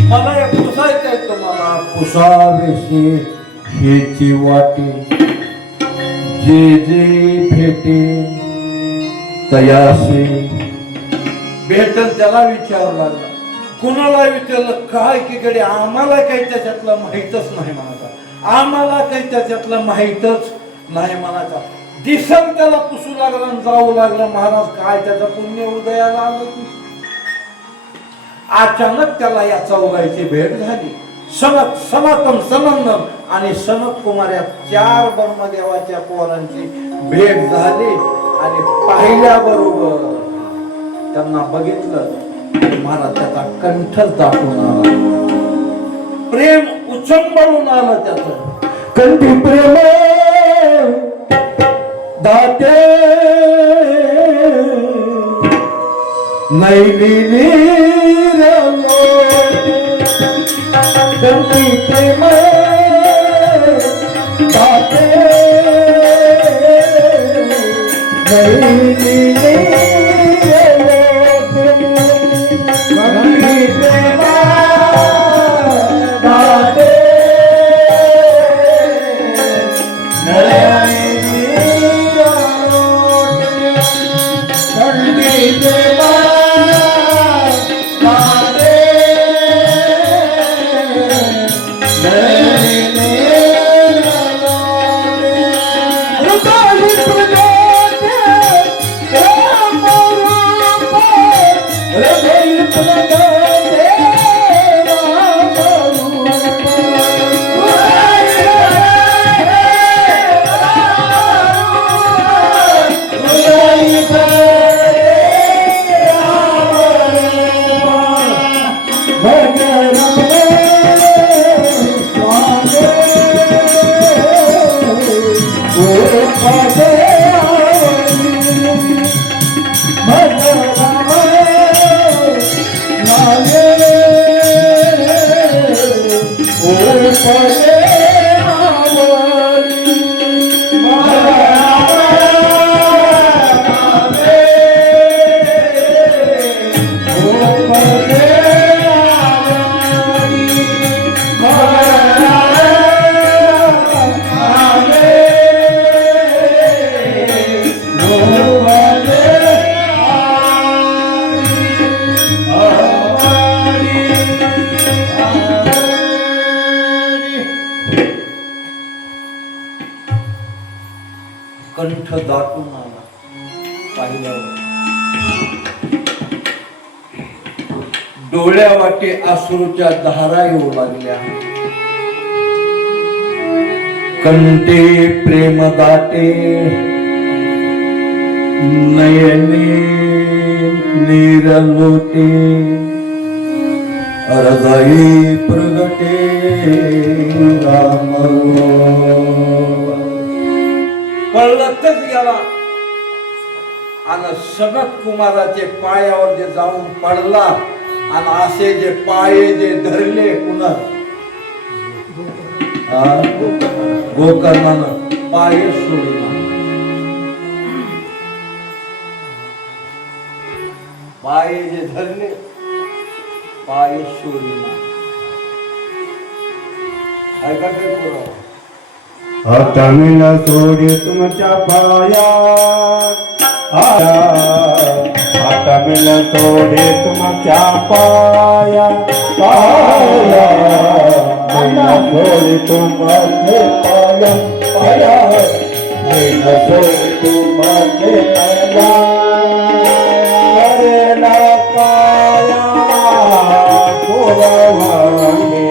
मला एक पुसायचंय तुम्हाला. पुसावेशी हेची वाटे, जे जे भेटे तयासे. भेटल त्याला विचारू लागला, कुणाला विचारलं काय की कडे आम्हाला काही त्याच्यातलं माहीतच नाही म्हणायचा, आम्हाला काही त्याच्यातलं माहीतच नाही म्हणायचा. दिसन त्याला पुसू लागला आणि जाऊ लागला. महाराज काय त्याचं पुण्य उदयाला आलं की अचानक त्याला या चौघांची भेट झाली. सनातन सनंदन आणि सनत कुमार या 4 ब्रह्मदेवाच्या पोरांची भेट झाली. आणि पाहिल्याबरोबर त्यांना बघितलं, महाराज त्याचा कंठच दाटून आला, प्रेम उचंबळून आलं त्याचं. कंठी प्रेम दाते नैली नीरलो, कंठी प्रेम दाते नैली नीरलो, कंठी प्रेम दाते कंठ दाटून आला पाहिल्यावर. डोळ्यावाटे अश्रूच्या धारा येऊ लागल्या. कंठे प्रेम दाटे नयने निरलोटे, हृदयी प्रगटे राम. कळलंच गेला आणि सनत कुमाराचे पायावर जे जाऊन पडला आणि असे जे पाये जे धरले पुन्हा गोकर्णानं पाय सोडला. पाये जे धरले पाय सोडला. ऐका काय पुरावा. आता मिला सोडी तुमच्या पाया, आता मिला सोडी तुमच्या पाया, पाया मिला सोडी तुमचे पाया, पाया मिला सोडी तुमचे पाया. करेला पाया पुरवाने,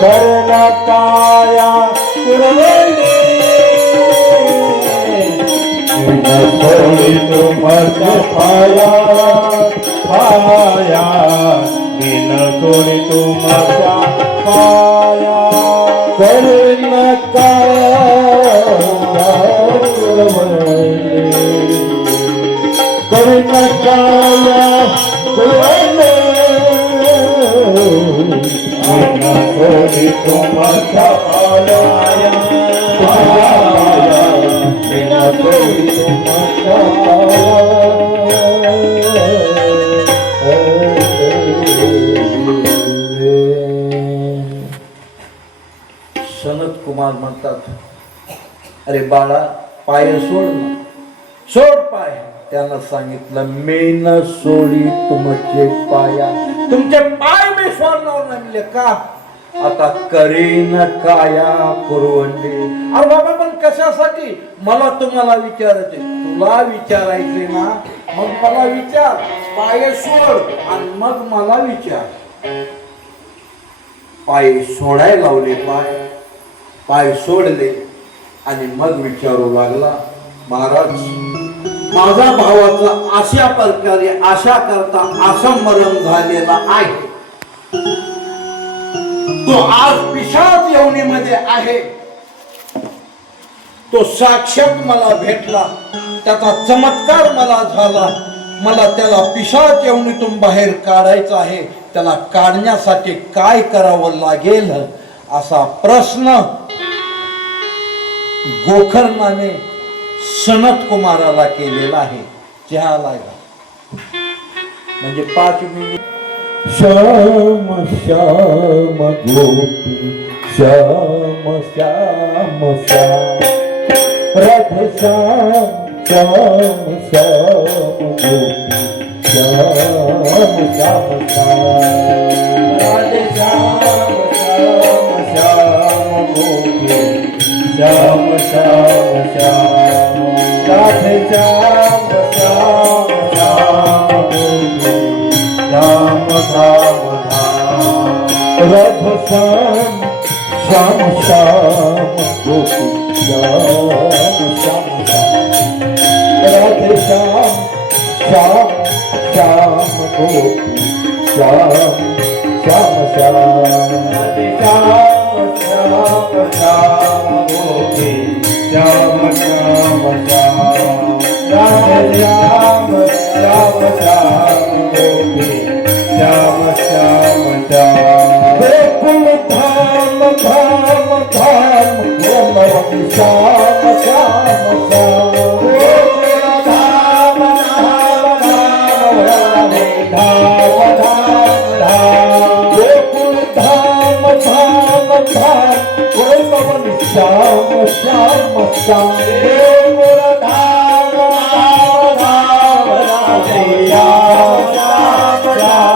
करला काया कुरवली, सोडी तुमच्या पाया, पाया बिन सोडी तुमच्या पाया. करला काया कुरवली, करला काया कुरवली, सोडी तुमच्या पाया, पाया बिन सोडी तुमच्या पाया. सनत कुमार म्हणतात, अरे बाळा पाय सोड ना, सोड पाय. त्यानं सांगितलं मेन सोडी तुमचे पाया, तुमचे पाय मी सोडणार नाही का? आता करीन काया पुरवंडी. अरे बाबा पण कशासाठी? मला तुम्हाला विचारायचे, तुला विचारायचे ना, मग मला विचार. पाय सोड आणि मग मला विचार. पाय सोडायला लावले, पाय सोडले आणि मग विचारू लागला, महाराज माझा भावाचा अशा प्रकारे अशा करता असं मरण झालेला आहे, तो आज पिशाच योनीमध्ये आहे. तो साक्षात मला भेटला, त्याचा चमत्कार मला झाला. मला त्याला पिशाच योनीतून बाहेर काढायचं आहे. त्याला काढण्यासाठी काय करावं लागेल असा प्रश्न गोकर्णाने सनत कुमाराला केलेला आहे. चहा लागा म्हणजे 5 मिनिट. श्याम श्याम गोपी श्याम श्याम श्याम राधे श्याम श्याम श्याम गोपी श्याम श्याम श्याम राधे श्याम श्याम श्याम गोपी श्याम श्याम श्याम राधे श्याम श्याम श्याम गोपी श्याम श्याम श्याम राधे श्याम श्याम श्याम गोपी श्याम श्याम श्याम राधे श्याम श्याम श्याम गोपी श्याम श्याम श्याम राधे श्याम श्याम श्याम गोपी श्याम श्याम श्याम राधे श्याम श्याम श्याम गोपी श्याम श्याम श्याम गोकुल धाम धाम धाम वृंदावन श्याम श्याम श्याम गोकुल धाम धाम धाम वृंदावन धाम धाम धाम गोकुल धाम धाम धाम वृंदावन श्याम श्याम श्याम गोकुल धाम धाम धाम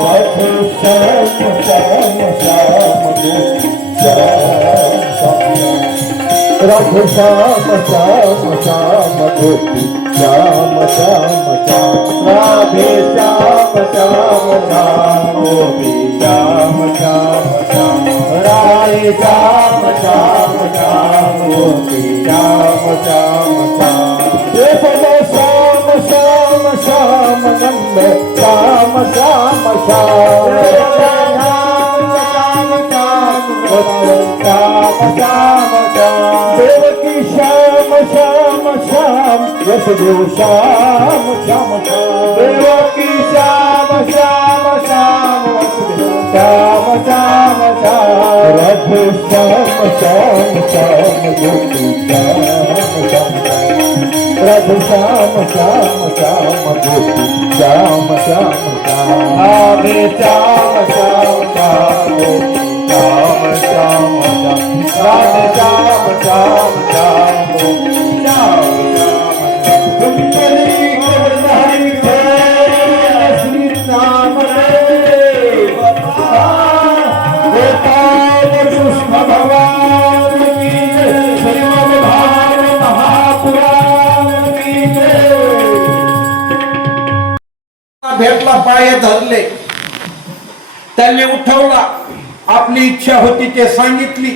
राधे श्याम श्याम श्याम राधे श्याम श्याम श्याम गोपी श्याम श्याम राधे श्याम श्याम श्याम गोपी श्याम श्याम श्याम राधे श्याम श्याम श्याम गोपी श्याम श्याम श्याम राधे श्याम श्याम श्याम गोपी श्याम श्याम श्याम जय बोलो श्याम श्याम श्याम नंद श्याम श्याम श्याम श्याम श्याम श्याम देवकी श्याम श्याम श्याम यशदेव श्याम श्याम श्याम देवकी श्याम श्याम श्याम श्याम श्याम श्याम राधे श्याम श्याम श्याम गोपी श्याम श्याम श्याम राधे श्याम श्याम श्याम गोपी श्याम श्याम श्याम राधे श्याम श्याम श्याम गोपी श्याम श्याम श्याम राधे श्याम श्याम श्याम गोपी श्याम श्याम तुम कली हरि श्री राम देव गोपाल कृष्ण भगवान की जय श्रीमद् भागवत महापुराण की जय भेटला, पाय धरले, त्यांनी उठवला, आपली इच्छा होती ते सांगितली,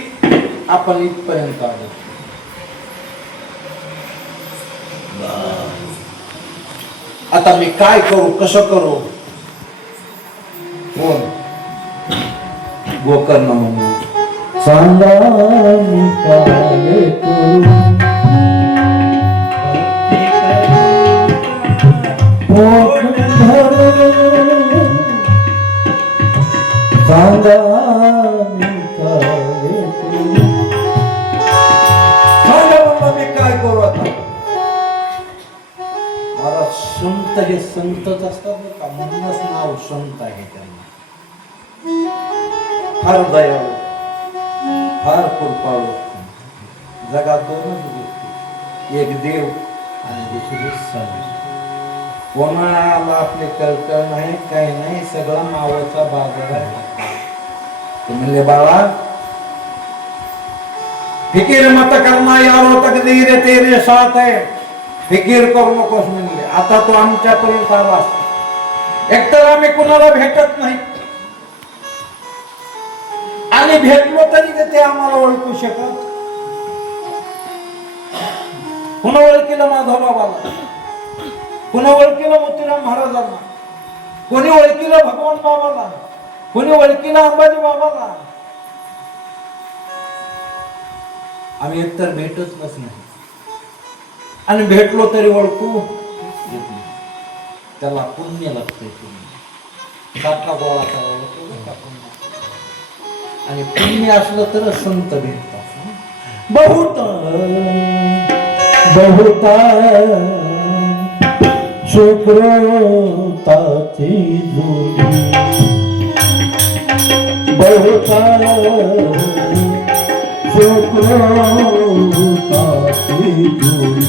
आपण इथपर्यंत आलो. आता मी काय करू, कसं करू? कोण? गोकर्ण म्हणून सांगा मी काय करू पोट धरून सांगा मी काय करू सांगा बाबा मी काय करू आता? मला संत हे संतच असतात बरं का, म्हणूनच नाव संत आहे त्यांना. फार दयाळू, फार कृपाळू. जगात 2च गोष्टी, एक देव आणि दुसरी संत. कोणाला आपले कळकळ नाही, काही नाही, सगळं मावळचा बाजार आहे. ते म्हणले बाळा, फिकीर मत करना यारो तकदीर तेरे साथ है, फिकीर करू नकोस म्हणले. आता तो आमच्यापर्यंत आला, एकतर आम्ही कुणाला भेटत नाही आणि भेटलो तरी ते आम्हाला ओळखू शकत. पुन्हा ओळखीला माधव बाबाला, पुन्हा ओळखीला मोतीराम महाराजांना, कोणी ओळखीला भगवान बाबाला, कोणी ओळखीला अंबाजी बाबाला. आम्ही एकतर भेटतच नाही आणि भेटलो तरी ओळखू येत नाही. त्याला पुण्य लागतंय. साठला गोळा करावा आणि पुण्य असलं तर संत भेटतात. बहुत बहुता सुकृताची जोडी, बहुता सुकृताची जोडी.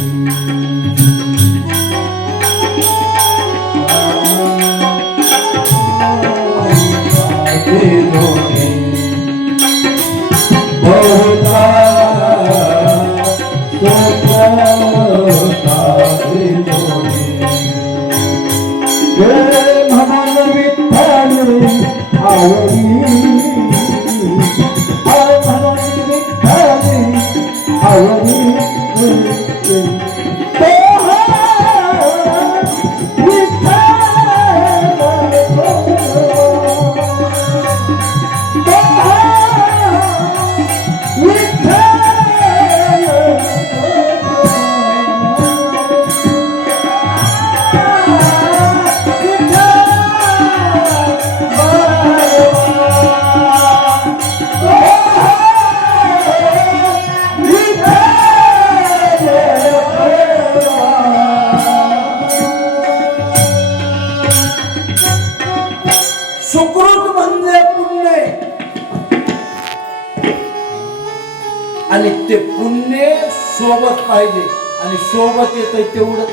सुकृत म्हणजे पुण्य, आणि ते पुण्य सोबत पाहिजे आणि सोबत येत तेवढं,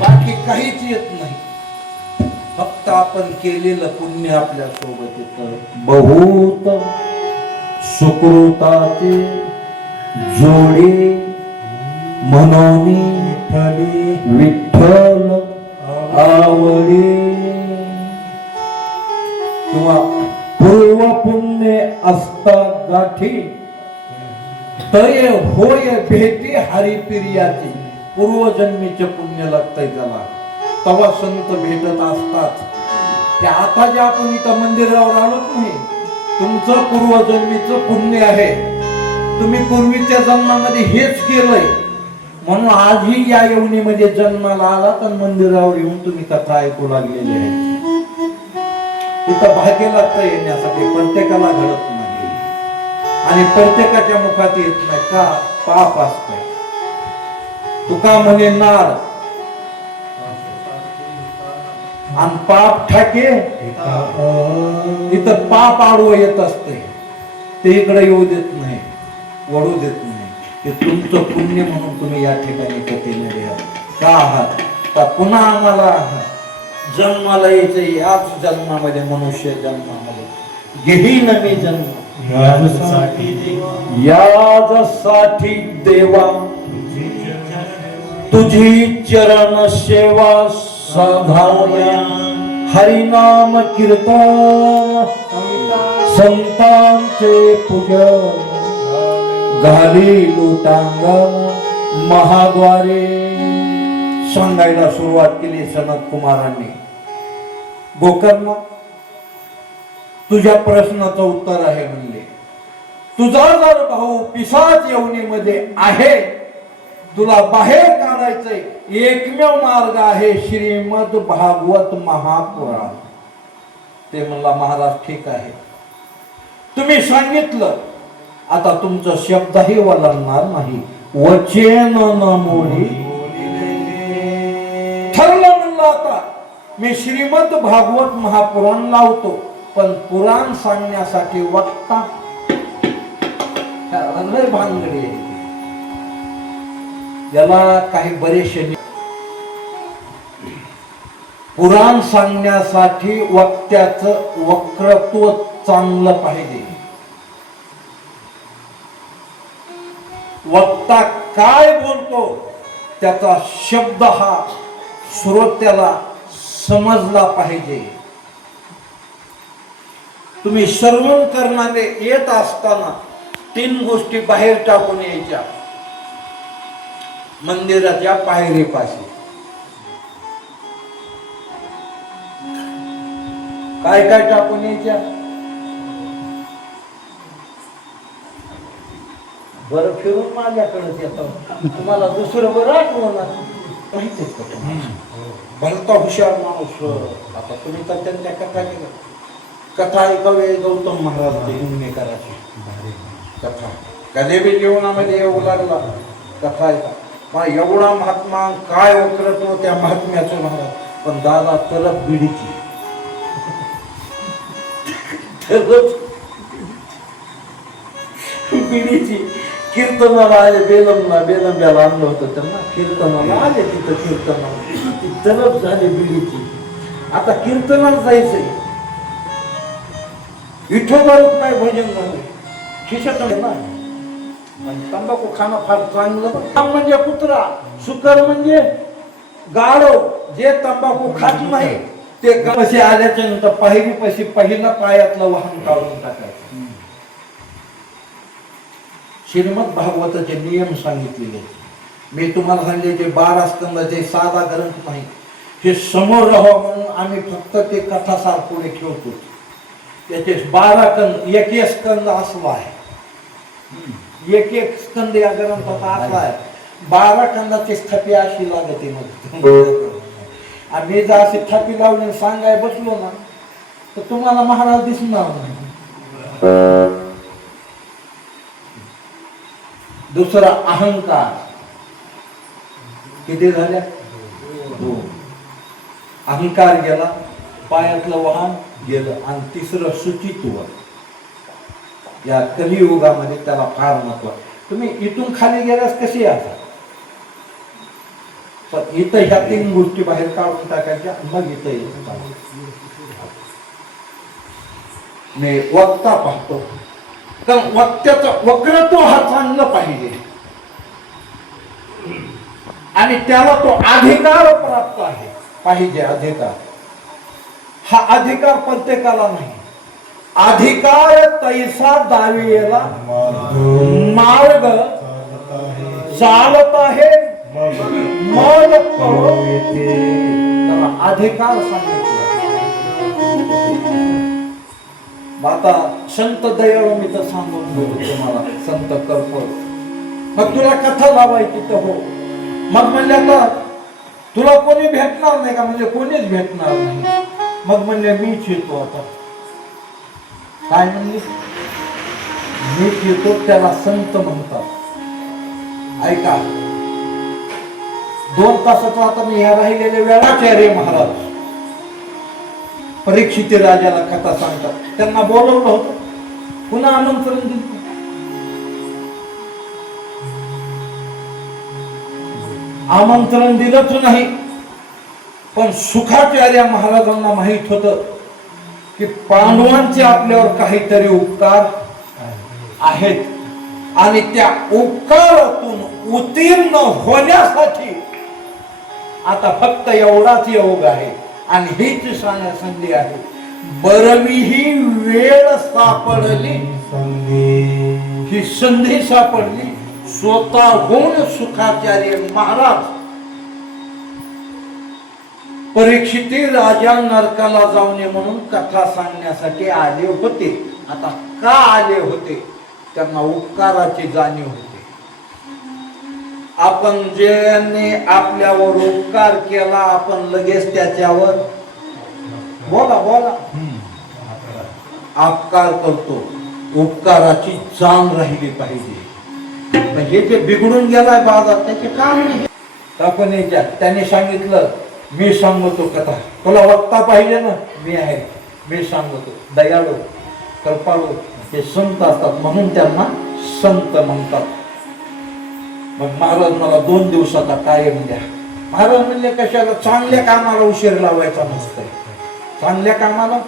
बाकी काहीच येत नाही. फक्त आपण केलेलं पुण्य आपल्या सोबत येत. बहुत सुकृताचे जोडी म्हणून विठ्ठल आवडी. किंवा पूर्व पुण्य असता गाठी, तय होय भेटी हरिप्रियाची. पूर्वजन्मीचे पुण्य लागतंय त्याला, तेव्हा संत भेटत असतात. ते आता जे आपण इथं मंदिरावर आलोच नाही, तुमचं पूर्वजन्मीचं पुण्य आहे. तुम्ही पूर्वीच्या जन्मामध्ये हेच केलंय म्हणून आजही या यवनीमध्ये जन्माला आला, तर मंदिरावर येऊन तुम्ही कथा ऐकू लागलेली आहे. तिथं भाग्य लागतं येण्यासाठी, प्रत्येकाला घडत नाही आणि प्रत्येकाच्या मुखात येत नाही. का? पाप असतंय. तुका म्हणे नार आणि पाप ठाके, इथं पाप आडवं येत असते, ते इकडे येऊ देत नाही, वळू देत नाही. ते तुमचं पुण्य म्हणून तुम्ही या ठिकाणी कथेमध्ये का आहात. तर पुन्हा आम्हाला जन्माला यायचं, याच जन्मामध्ये, मनुष्य जन्मामध्ये घेईन मी जन्म यासाठी देवा, तुझी चरण सेवा साधाव्या. हरिनाम कीर्तन संतांचे पूजन, घाली लुटांगण महाद्वारे. सांगायला सुरुवात केली सनत कुमारांनी. गोकर्ण, तुझ्या प्रश्नाचं उत्तर आहे म्हणले. तुझा जर भाऊ पिशाच यवनीमध्ये आहे, तुला बाहेर काढायचंय, एकमेव मार्ग आहे श्रीमद भागवत महापुराण. ते म्हणला महाराज ठीक आहे, तुम्ही सांगितलं, आता तुमचं शब्दही वलणार नाही. वचन न मोडी ठरलं म्हणलं. आता मी श्रीमद भागवत महापुराण लावतो, पण पुराण सांगण्यासाठी वक्ता भानगडी आहे. याला काही बरेचसे पुराण सांगण्यासाठी वक्त्याचं वक्तृत्व चांगलं पाहिजे. वक्ता काय बोलतो त्याचा शब्द हा श्रोत्याला समजला पाहिजे. तुम्ही श्रवण करणारे येत असताना 3 गोष्टी बाहेर टाकून यायच्या. मंदिराच्या पायरीपाशी काय काय टाकून यायच्या? बरं फिरून माझ्याकडेच येतं. तुम्हाला दुसरं बरं आठवणार माहितीच का तुम्हाला? भलता हुशार माणूस. आता तुम्ही तर त्यांच्या कथा ऐकावे. गौतम महाराज हिंगणेकराची कथा कधी बी जीवनामध्ये येऊ लागला कथा ऐका. मग एवढा महात्मा काय वक्रत्व त्या महात्म्याचं महाराज. पण दादा तरफ बिडीची बिडीची कीर्तनाला आले. बेलंब्याला आणलं होतं त्यांना. कीर्तनाला आले. तिथं कीर्तनाला ती तरफ झाली बिडीची. आता कीर्तनाला जायचंय. विठोबारूप नाही भजन झालं. खिशात ना तंबाखू खाणं फार चांगलं. काम म्हणजे कुत्रा, सुकर म्हणजे गाढव. जे तंबाखू खात नाही ते कसे आल्याच्या नंतर पायरी पैसे पहिला पायातलं वाहन काढून टाकायचं. श्रीमद भागवताचे नियम सांगितलेले मी तुम्हाला सांगितले. ते 12 स्कंदाचे साधा ग्रंथ नाही. हे समोर राहावं म्हणून आम्ही फक्त ते कथासार पुढे ठेवतो. त्याचे 12 कंद, एक स्कंद असला आहे. एक स्कंद या ग्रंथात असला आहे. 12 कंदाची थपी अशी लागते. मग आम्ही जर अशी थपी लावली सांगाय बसलो ना तर तुम्हाला महाराज दिसणार नाही. दुसरा अहंकार. किती झाल्या? 2. अहंकार गेला, पायातलं वाहन गेलं. आणि तिसरं शुचित्व. या कलियुगामध्ये त्याला फार महत्व. तुम्ही इथून खाली गेल्यास कशी आता. पण इथं ह्या 3 गोष्टी बाहेर काढून टाकायच्या. मग इथं मी वक्ता पाहतो. कारण वक्त्याचं वक्रत्व हा चांगलं पाहिजे. आणि त्याला तो अधिकार प्राप्त आहे पाहिजे. अधिकार हा अधिकार प्रत्येकाला नाही. अधिकार तैसा दावियेला मार्ग चालत आहे मग त्याला अधिकार सांगितला. आता संत दयाळू मी तर सांगून बोलतो तुम्हाला. संत कर्पूर मग तुला कथा लावायची तर हो. मग म्हणले आता तुला कोणी भेटणार नाही का? म्हणजे कोणीच भेटणार नाही. मग म्हणले मीच येतो. आता काय म्हणले? मीच येतो. त्याला संत म्हणतात. ऐका 2 तासाचा आता मी ह्या राहिलेल्या वेळाचार्य महाराज परीक्षित राजाला कथा सांगतात. त्यांना बोलवलं होतं. पुन्हा आमंत्रण दिलं. आमंत्रण दिलंच नाही. पण सुखाचार्य महाराजांना माहित होतं की पांडवांचे आपल्यावर काहीतरी उपकार आहेत. आणि त्या उपकारातून उत्तीर्ण होण्यासाठी आता फक्त एवढाच योग आहे. आणि हीच संधी आहे. बरवी ही वेळ सापडली. ही संधी सापडली. स्वतःहून सुखाचार्य महाराज परीक्षित राजा नरकाला जाऊ नये म्हणून कथा सांगण्यासाठी आले होते. आता का आले होते? त्यांना उपकाराची जाणीव होती. आपण ज्याने आपल्यावर उपकार केला आपण लगेच त्याच्यावर बोला अपकार करतो. उपकाराची जाण राहिली पाहिजे. हे जे बिघडून गेलाय बाजार त्याचे काम नाही. आपण त्याने सांगितलं मी सांगतो कथा. तुला वक्ता पाहिजे ना? मी आहे. मी सांगतो. दयाळू कृपाळू हे संत असतात म्हणून त्यांना संत म्हणतात. मग महाराज मला 2 दिवसाचा टाइम द्या. महाराज म्हणले कशाला? चांगल्या कामाला उशीर लावायचा नसतंय. चांगल्या कामाला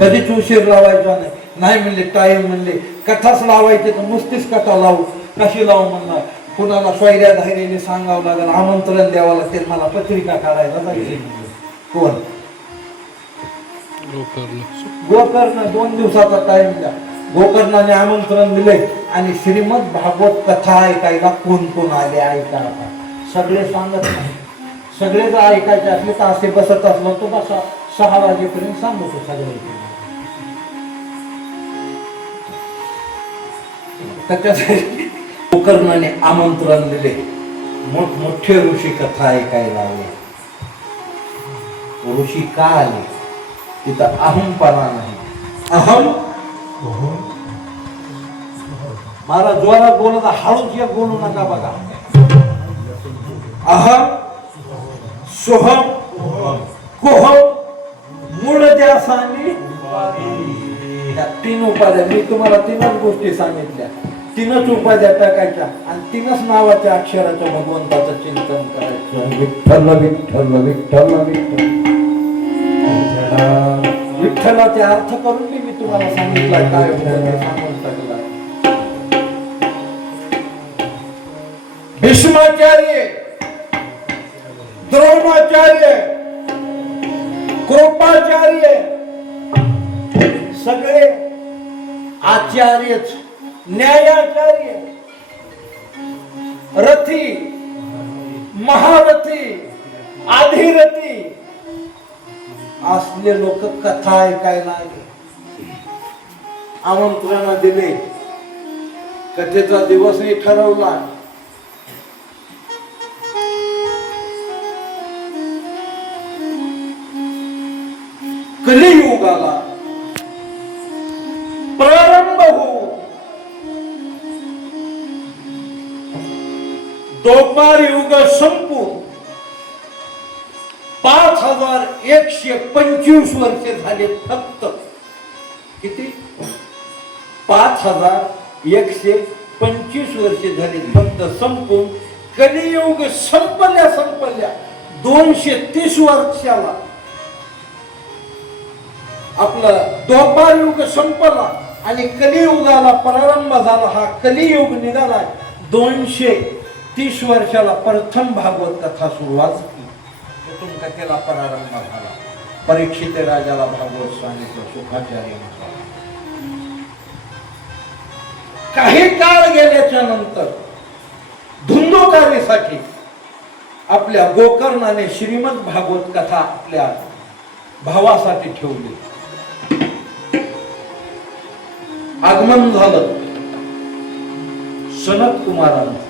कधीच उशीर लावायचा नाही. नाही म्हणले टाइम म्हणले कथाच लावायची तर नुसतीच कथा लावू. कशी लावू म्हणणार? कुणाला स्वैर्या धैर्याने सांगावं लागेल, आमंत्रण द्यावं लागेल, मला पत्रिका काढायला जायचे. कोण? गोकर्ण 2 दिवसाचा टाइम द्या. गोकर्णाने आमंत्रण दिले आणि श्रीमद भागवत कथा ऐकायला कोण कोण आले ऐका. सगळे सांगत नाही. सगळे जर ऐकायचे असले तर असे बसत असलो तो बसा 6 वाजेपर्यंत सांगतो सगळे. त्याच्यासाठी गोकर्णाने आमंत्रण दिले. मोठमोठे ऋषी कथा ऐकायला आले. ऋषी का आले? तिथं अहंपणा नाही. अहम मला जोरात बोलत हळूच एक बोलू नका बघा. अहम सोहम कोहम मूळ ध्यासानी. त्या 3 उपाध्या मी तुम्हाला 3च गोष्टी सांगितल्या. 3च उपाध्या टाकायच्या आणि 3च नावाच्या अक्षराच्या भगवंताचं चिंतन करायचं. विठ्ठल विठ्ठल विठ्ठल विठ्ठल. विठ्ठलाचे अर्थ करून मी तुम्हाला सांगितलं काय होतं ते सांगून टाकला. भीष्माचार्य, द्रोणाचार्य, कृपाचार्य सगळे आचार्यच. न्यायाचार्य, रथी, महारथी, अधिरथी असले लोक कथा ऐकायला आले. आमंत्रण दिले. कथेचा दिवसही ठरवला. कलियुगाला प्रारंभ हो. द्वापार युग संपून 5125 वर्षे झाले फक्त. किती? 5125 वर्षे झाले फक्त संपून. कलियुग संपल्या 230 वर्षाला आपला द्वापार युग संपला आणि कलियुगाला प्रारंभ झाला. हा कलियुग निघाला. 230 वर्षाला प्रथम भागवत कथा सुरुवात झाली. कथेला प्रारंभ झाला. परीक्षित राजाला भागवत सांगितलं. सुखाचार्य काही काळ गेल्याच्या नंतर धुंदोकारीसाठी आपल्या गोकर्णाने श्रीमद भागवत कथा आपल्या भावासाठी ठेवली. आगमन झालं सनत कुमारांचं.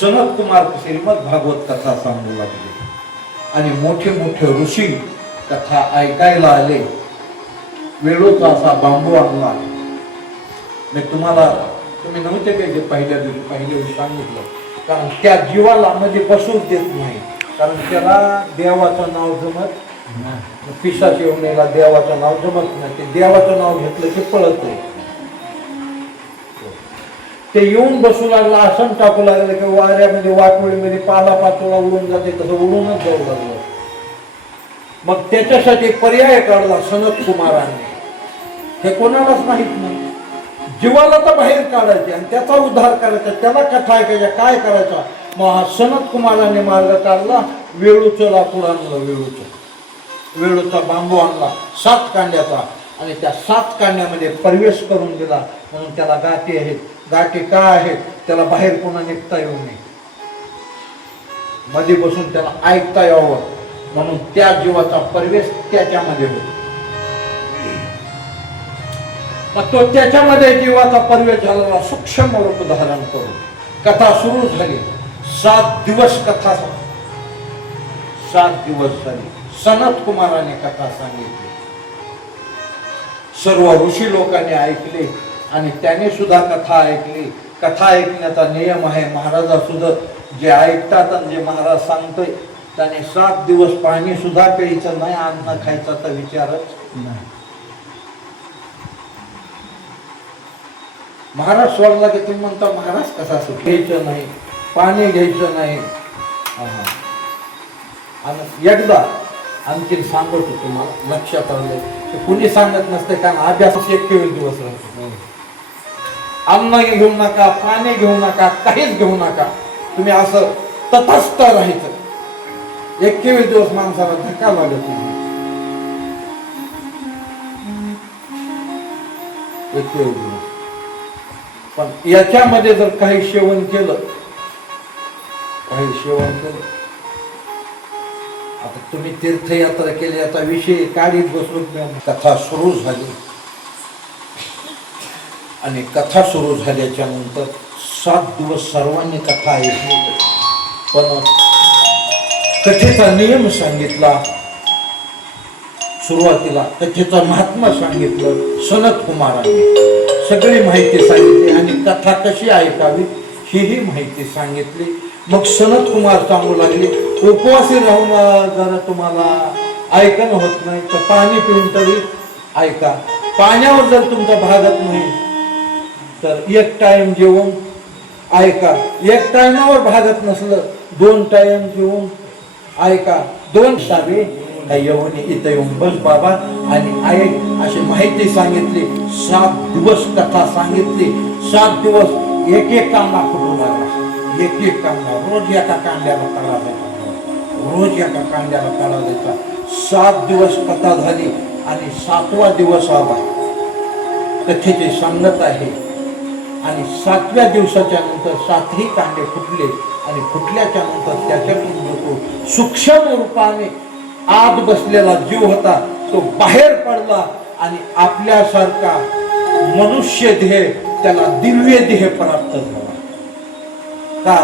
सनत कुमार श्रीमद भागवत कथा सांगू लागले आणि मोठे मोठे ऋषी कथा ऐकायला आले. वेळोचा असा बांबू आणला. मी तुम्ही नव्हते काय जे पहिल्या दिवशी सांगितलं. कारण त्या जीवाला मध्ये बसून देत नाही. कारण त्याला देवाचं नाव जमत, पिशाच येऊनेला देवाचं नाव जमत नाही. ते देवाचं नाव घेतलं की पळत नाही. ते येऊन बसू लागला. आसन टाकू लागलं की वाऱ्यामध्ये वाटोळीमध्ये पाला पाचोळा उडून जाते तसं उडूनच जाऊ लागलं. मग त्याच्यासाठी पर्याय काढला सनत कुमारांनी. हे कोणालाच माहित नाही. जीवाला तर बाहेर काढायचे आणि त्याचा उद्धार करायचा. त्याला कथा ऐकायच्या. काय करायचा? मग सनत कुमाराने मार्ग काढला. वेळूचं लाकूड आणलं. वेळूचा बांबू आणला 7 कांड्याचा आणि त्या 7 कांड्यामध्ये प्रवेश करून दिला. म्हणून त्याला गाठी आहेत. गाठी का आहेत? त्याला बाहेर पुन्हा निघता येऊ नये, मध्ये बसून त्याला ऐकता यावं म्हणून त्या जीवाचा प्रवेश त्याच्यामध्ये होतो. मग तो त्याच्यामध्ये जीवाचा प्रवेश झालेला सूक्ष्म रूप धारण करून कथा सुरू झाली. 7 दिवस कथा 7 दिवस झाली. सनत कुमाराने कथा सांगितली. सर्व ऋषी लोकांनी ऐकले आणि त्याने सुद्धा कथा ऐकली. कथा ऐकण्याचा नियम आहे. महाराजा सुद्धा जे ऐकतात आणि जे महाराज सांगतोय त्याने 7 दिवस पाणी सुद्धा प्यायचं नाही. अन्न खायचा तर विचारच नाही. महाराज सोडला की तुम्ही म्हणता महाराज कसा घ्यायचं नाही, पाणी घ्यायचं नाही. आणि एकदा आणखी सांगतो तुम्हाला लक्षात आलं की कुणी सांगत नसते कारण अभ्यास 21 दिवस राहतो. अन्न घेऊ नका, पाणी घेऊ नका, काहीच घेऊ नका, तुम्ही असं तटस्थ राहायचं. 21 दिवस माणसाला धक्का लागत नाही. 21 दिवस. पण याच्यामध्ये जर काही सेवन केलं, आता तुम्ही तीर्थयात्रा केली, याचा विषय काढीत बसलो. कथा सुरू झाली आणि कथा सुरू झाल्याच्या नंतर 7 दिवस सर्वांनी कथा ऐकली. पण कथेचा नियम सांगितला, सुरुवातीला कथेचं महात्मा सांगितलं. सनत कुमारांनी सगळी माहिती सांगितली आणि कथा कशी ऐकावी ही माहिती सांगितली. मग सनत कुमार सांगू लागले, उपवासी राहून जरा तुम्हाला ऐकणं होत नाही तर पाणी पिऊन तरी ऐका. पाण्यावर जर तुमचा भागत नाही तर 1 टाइम जेवून ऐका. 1 टाइमावर भागत नसलं 2 टाइम जेवून ऐका. 2 सावे येऊन इथं येऊन बस बाबा आणि ऐक अशी माहिती सांगितली. 7 दिवस कथा सांगितली. 7 दिवस एक कांदा फुटू लागला. एक कांदा रोज एका कांद्याला तळा द्यायचा. 7 दिवस कथा झाली आणि 7वा दिवस आला. कथेची सांगत आहे आणि 7व्या दिवसाच्या नंतर 7ही कांदे फुटले आणि फुटल्याच्या नंतर त्याच्यातून जो सूक्ष्म रूपाने आत बसलेला जीव होता तो बाहेर पडला आणि आपल्यासारखा मनुष्य देह त्याला दिव्य देह प्राप्त झाला. का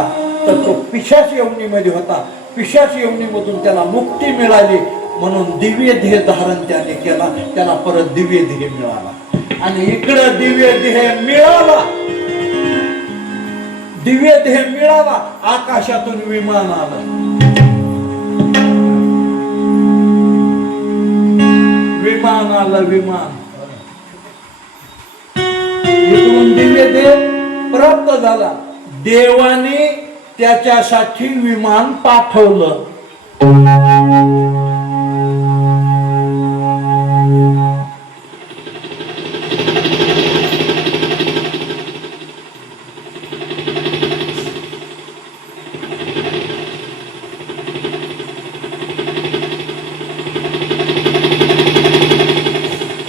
तर तो पिशाच योनीमध्ये होता. पिशाच योनीमधून त्याला मुक्ती मिळाली म्हणून दिव्य देह धारण त्याने केला. त्याला परत दिव्य देह मिळाला आणि इकडं दिव्य देह मिळाला. दिव्य देह मिळाला. आकाशातून विमान आलं. विमान इकडून दिव्य देह प्राप्त झाला. देवाने त्याच्यासाठी विमान पाठवलं.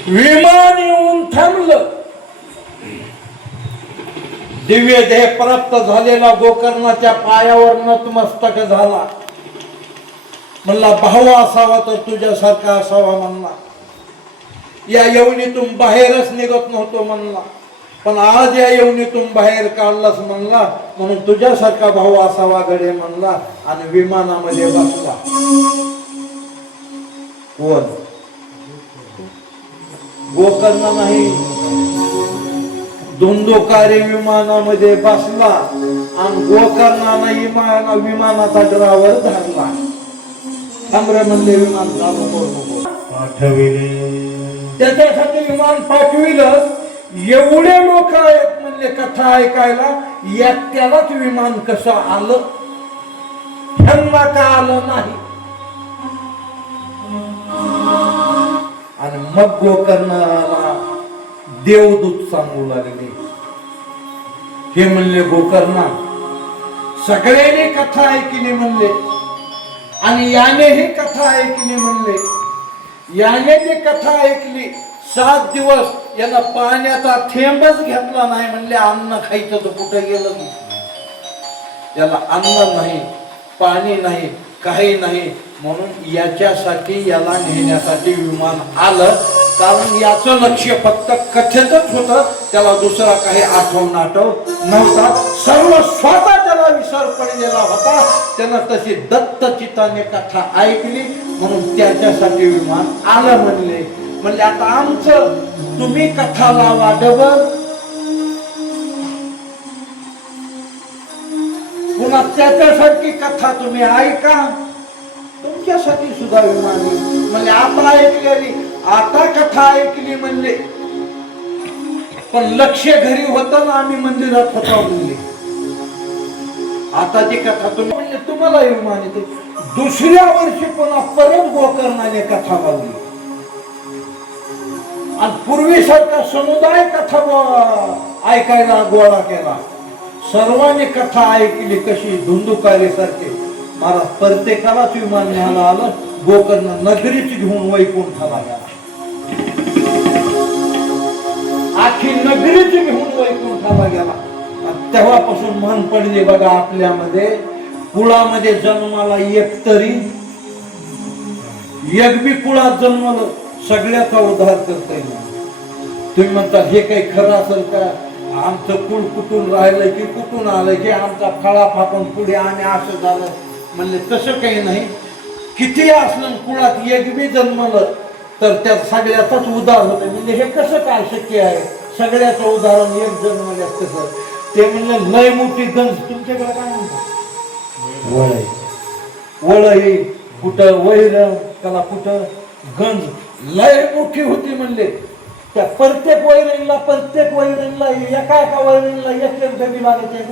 विमान येऊन थांबलं. दिव्य देह प्राप्त झालेला गोकर्णाच्या पायावर नतमस्तक झाला. म्हणला भावा असावा तर तुझ्यासारखा असावा म्हणला. या यवनीतून बाहेरच निघत नव्हतो म्हणला, पण आज या यवनीतून बाहेर काढलास म्हणला म्हणून तुझ्यासारखा भाऊ असावा गडे म्हणला आणि विमानामध्ये बसला. कोण? गोकर्ण नाही, धुंदोकारी विमानामध्ये बसला आणि गोकर्णानं विमानाचा ड्रायव्हर धरला. थांबरे म्हणले विमान चालू करू पाठविले. त्याच्यासाठी विमान पाठविलं. एवढे लोक आहेत म्हणले कथा ऐकायला. एकट्यालाच विमान कसं आलं? त्यांना का आलं नाही? आणि मग गोकर्णाला देवदूत सांगू लागले. हे म्हणले गोकर्णा सगळ्यांनी कथा ऐकली म्हणले आणि याने ही कथा ऐकली म्हणले. याने जी कथा ऐकली 7 दिवस याला पाण्याचा थेंबच घेतला नाही म्हणले. अन्न खायचं तर कुठे गेलं की? याला अन्न नाही, पाणी नाही, काही नाही. म्हणून याच्यासाठी याला नेण्यासाठी विमान आलं. कारण याचं लक्ष फक्त कथेतच होतं. त्याला दुसरा काही आठव नव्हता. सर्व स्वतः त्याला विसर पडलेला होता. त्यानं तशी दत्तचित्ताने कथा ऐकली म्हणून त्याच्यासाठी विमान आलं म्हणले. आता आमचं तुम्ही कथा लावा डबल, पुन्हा त्याच्यासारखी कथा तुम्ही ऐका, तुमच्यासाठी सुद्धा विमान म्हणजे आता ऐकलेली आता कथा ऐकली म्हणले. पण लक्ष घरी होतं ना, आम्ही मंदिरात होतो म्हणले. आता ती कथा तुम्ही म्हणजे तुम्हाला येऊ मानते. दुसऱ्या वर्षी पुन्हा परत गोकर्णाने कथा लावली आणि पूर्वीसारखा समुदाय कथा ऐकायला गोळा केला. सर्वांनी कथा ऐकली कशी धुंदुकारीसारखे. महाराज प्रत्येकालाच विमान न्यायला आलं. गोकर्ण नगरीच घेऊन वैकुंठाला गेला. आखी नगरीच घेऊन वैकुंठाला गेला. तेव्हापासून म्हण पडली बघा आपल्यामध्ये, कुळामध्ये जन्माला एक तरी एक बी कुळात जन्मलं सगळ्याचा उद्धार करता येईल. तुम्ही म्हणता हे काही खरं असेल का? आमचं कुळ कुठून राहिलं की कुठून आलं की आमचा फळा फापून पुढे आम्ही असं झालं. म्हणले तसं काही नाही. किती असलं कुळात एक बी जन्मलं तर त्या सगळ्याचाच उद्धार होतं. म्हणजे हे कसं काय शक्य आहे? सगळ्याचं उदाहरण एक जन्मल्यास कसं? ते म्हणलं लय मोठी गंज. तुमच्याकडे काय म्हणतात? वळई. वळई कुठं वैर त्याला कुठं गंज लय मोठी होती. म्हणले त्या प्रत्येक वैरणला एका एका वैरणला एक एक डबी लागत आहे.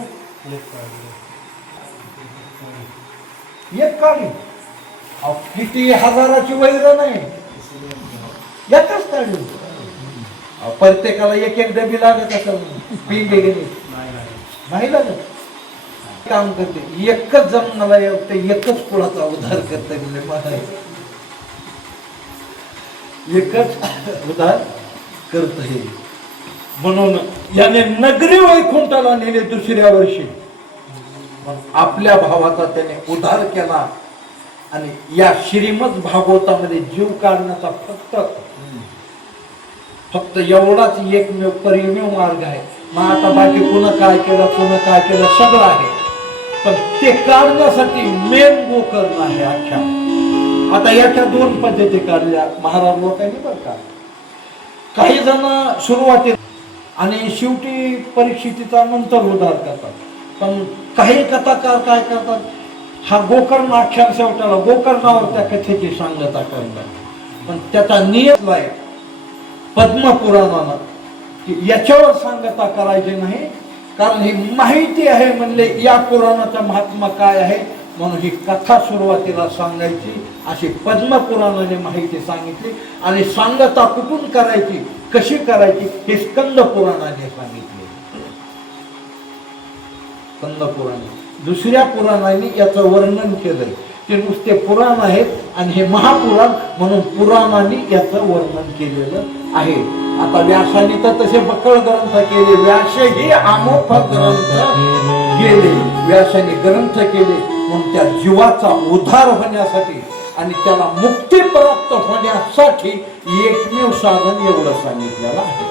एक काळी किती हजाराची वैरण आहे. एकच काढली प्रत्येकाला एक एक डबी लागत असेल. पिंडे गेली नाही लागत. काम करते एकच जन्माला येते एकच कुळाचा उद्धार करते. म्हणजे एकच उद्धार करत हे. म्हणून याने नगरी वैकुंठाला नेले दुसऱ्या वर्षी. आपल्या भावाचा त्याने उद्धार केला. आणि या श्रीमद भागवतामध्ये जीव काढण्याचा फक्त एवढाच एकमेव परिमेव मार्ग आहे. मग आता बाकी पुन्हा काय केलं सगळं आहे. पण ते काढण्यासाठी मेन गोकर्ण आहे अख्ख्या. आता याच्या दोन पद्धती काढल्या महाराज लोकांनी बरं का. काही जण सुरुवातीला आणि शेवटी परीक्षितीचा नंतर उद्धार करतात. पण काही कथाकार काय करतात, हा गोकर्ण आख्यान शेवटाला गोकर्णावर त्या कथेची सांगता करतात. पण त्याचा नियम आहे पद्मपुराणानं की याच्यावर सांगता करायचे नाही. कारण ही माहिती आहे. म्हणले या पुराणाचा महात्मा काय आहे म्हणून ही कथा सुरुवातीला सांगायची अशी पद्मपुराणाने माहिती सांगितली. आणि सांगता कुठून करायची कशी करायची हे स्कंद पुराणाने सांगितले. स्कंद पुराण दुसऱ्या पुराणाने याचं वर्णन केलंय. ते नुसते पुराण आहेत आणि हे महापुराण म्हणून पुराणाने याचं वर्णन केलेलं आहे. आता व्यासाने तर तसे बकळ ग्रंथ केले. व्यास हे अमोघ ग्रंथ केले. व्यासाने ग्रंथ केले म्हणून त्या जीवाचा उद्धार होण्यासाठी आणि त्याला मुक्ती प्राप्त होण्यासाठी एकमेव साधन एवढं सांगितलेलं आहे.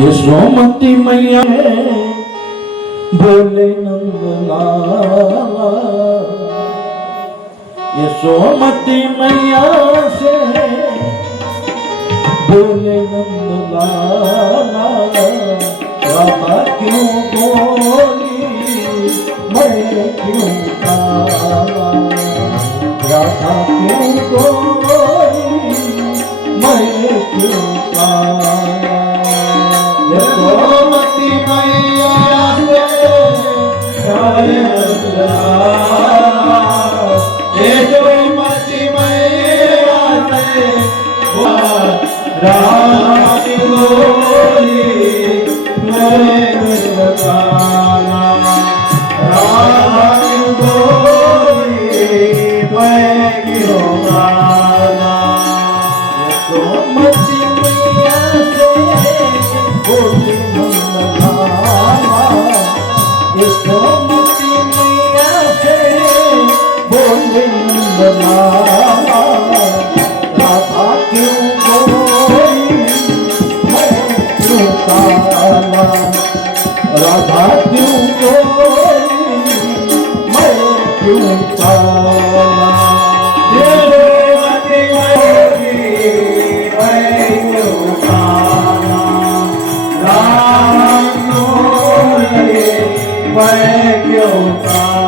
यशोमती मैया बोले नंदलाला, यशोमती मैया से बोले नंदलाला, राधा क्यों बोली मैं क्यों काला, राधा क्यों बोली मैं क्यों काला। यशोमती मैया यशोमती मैया रानी बोली मैं काला, रानी बोली मैं क्यों काला। यशोमती मैया से बोली नंदलाला, यशोमती मैया से बोली नंदलाला, राधा क्यों बोली मैं क्यों काला, राधा क्यों बोली मैं क्यों काला। यशोमती बोली मैं क्यों काला, राधा बोली मैं क्यों काला।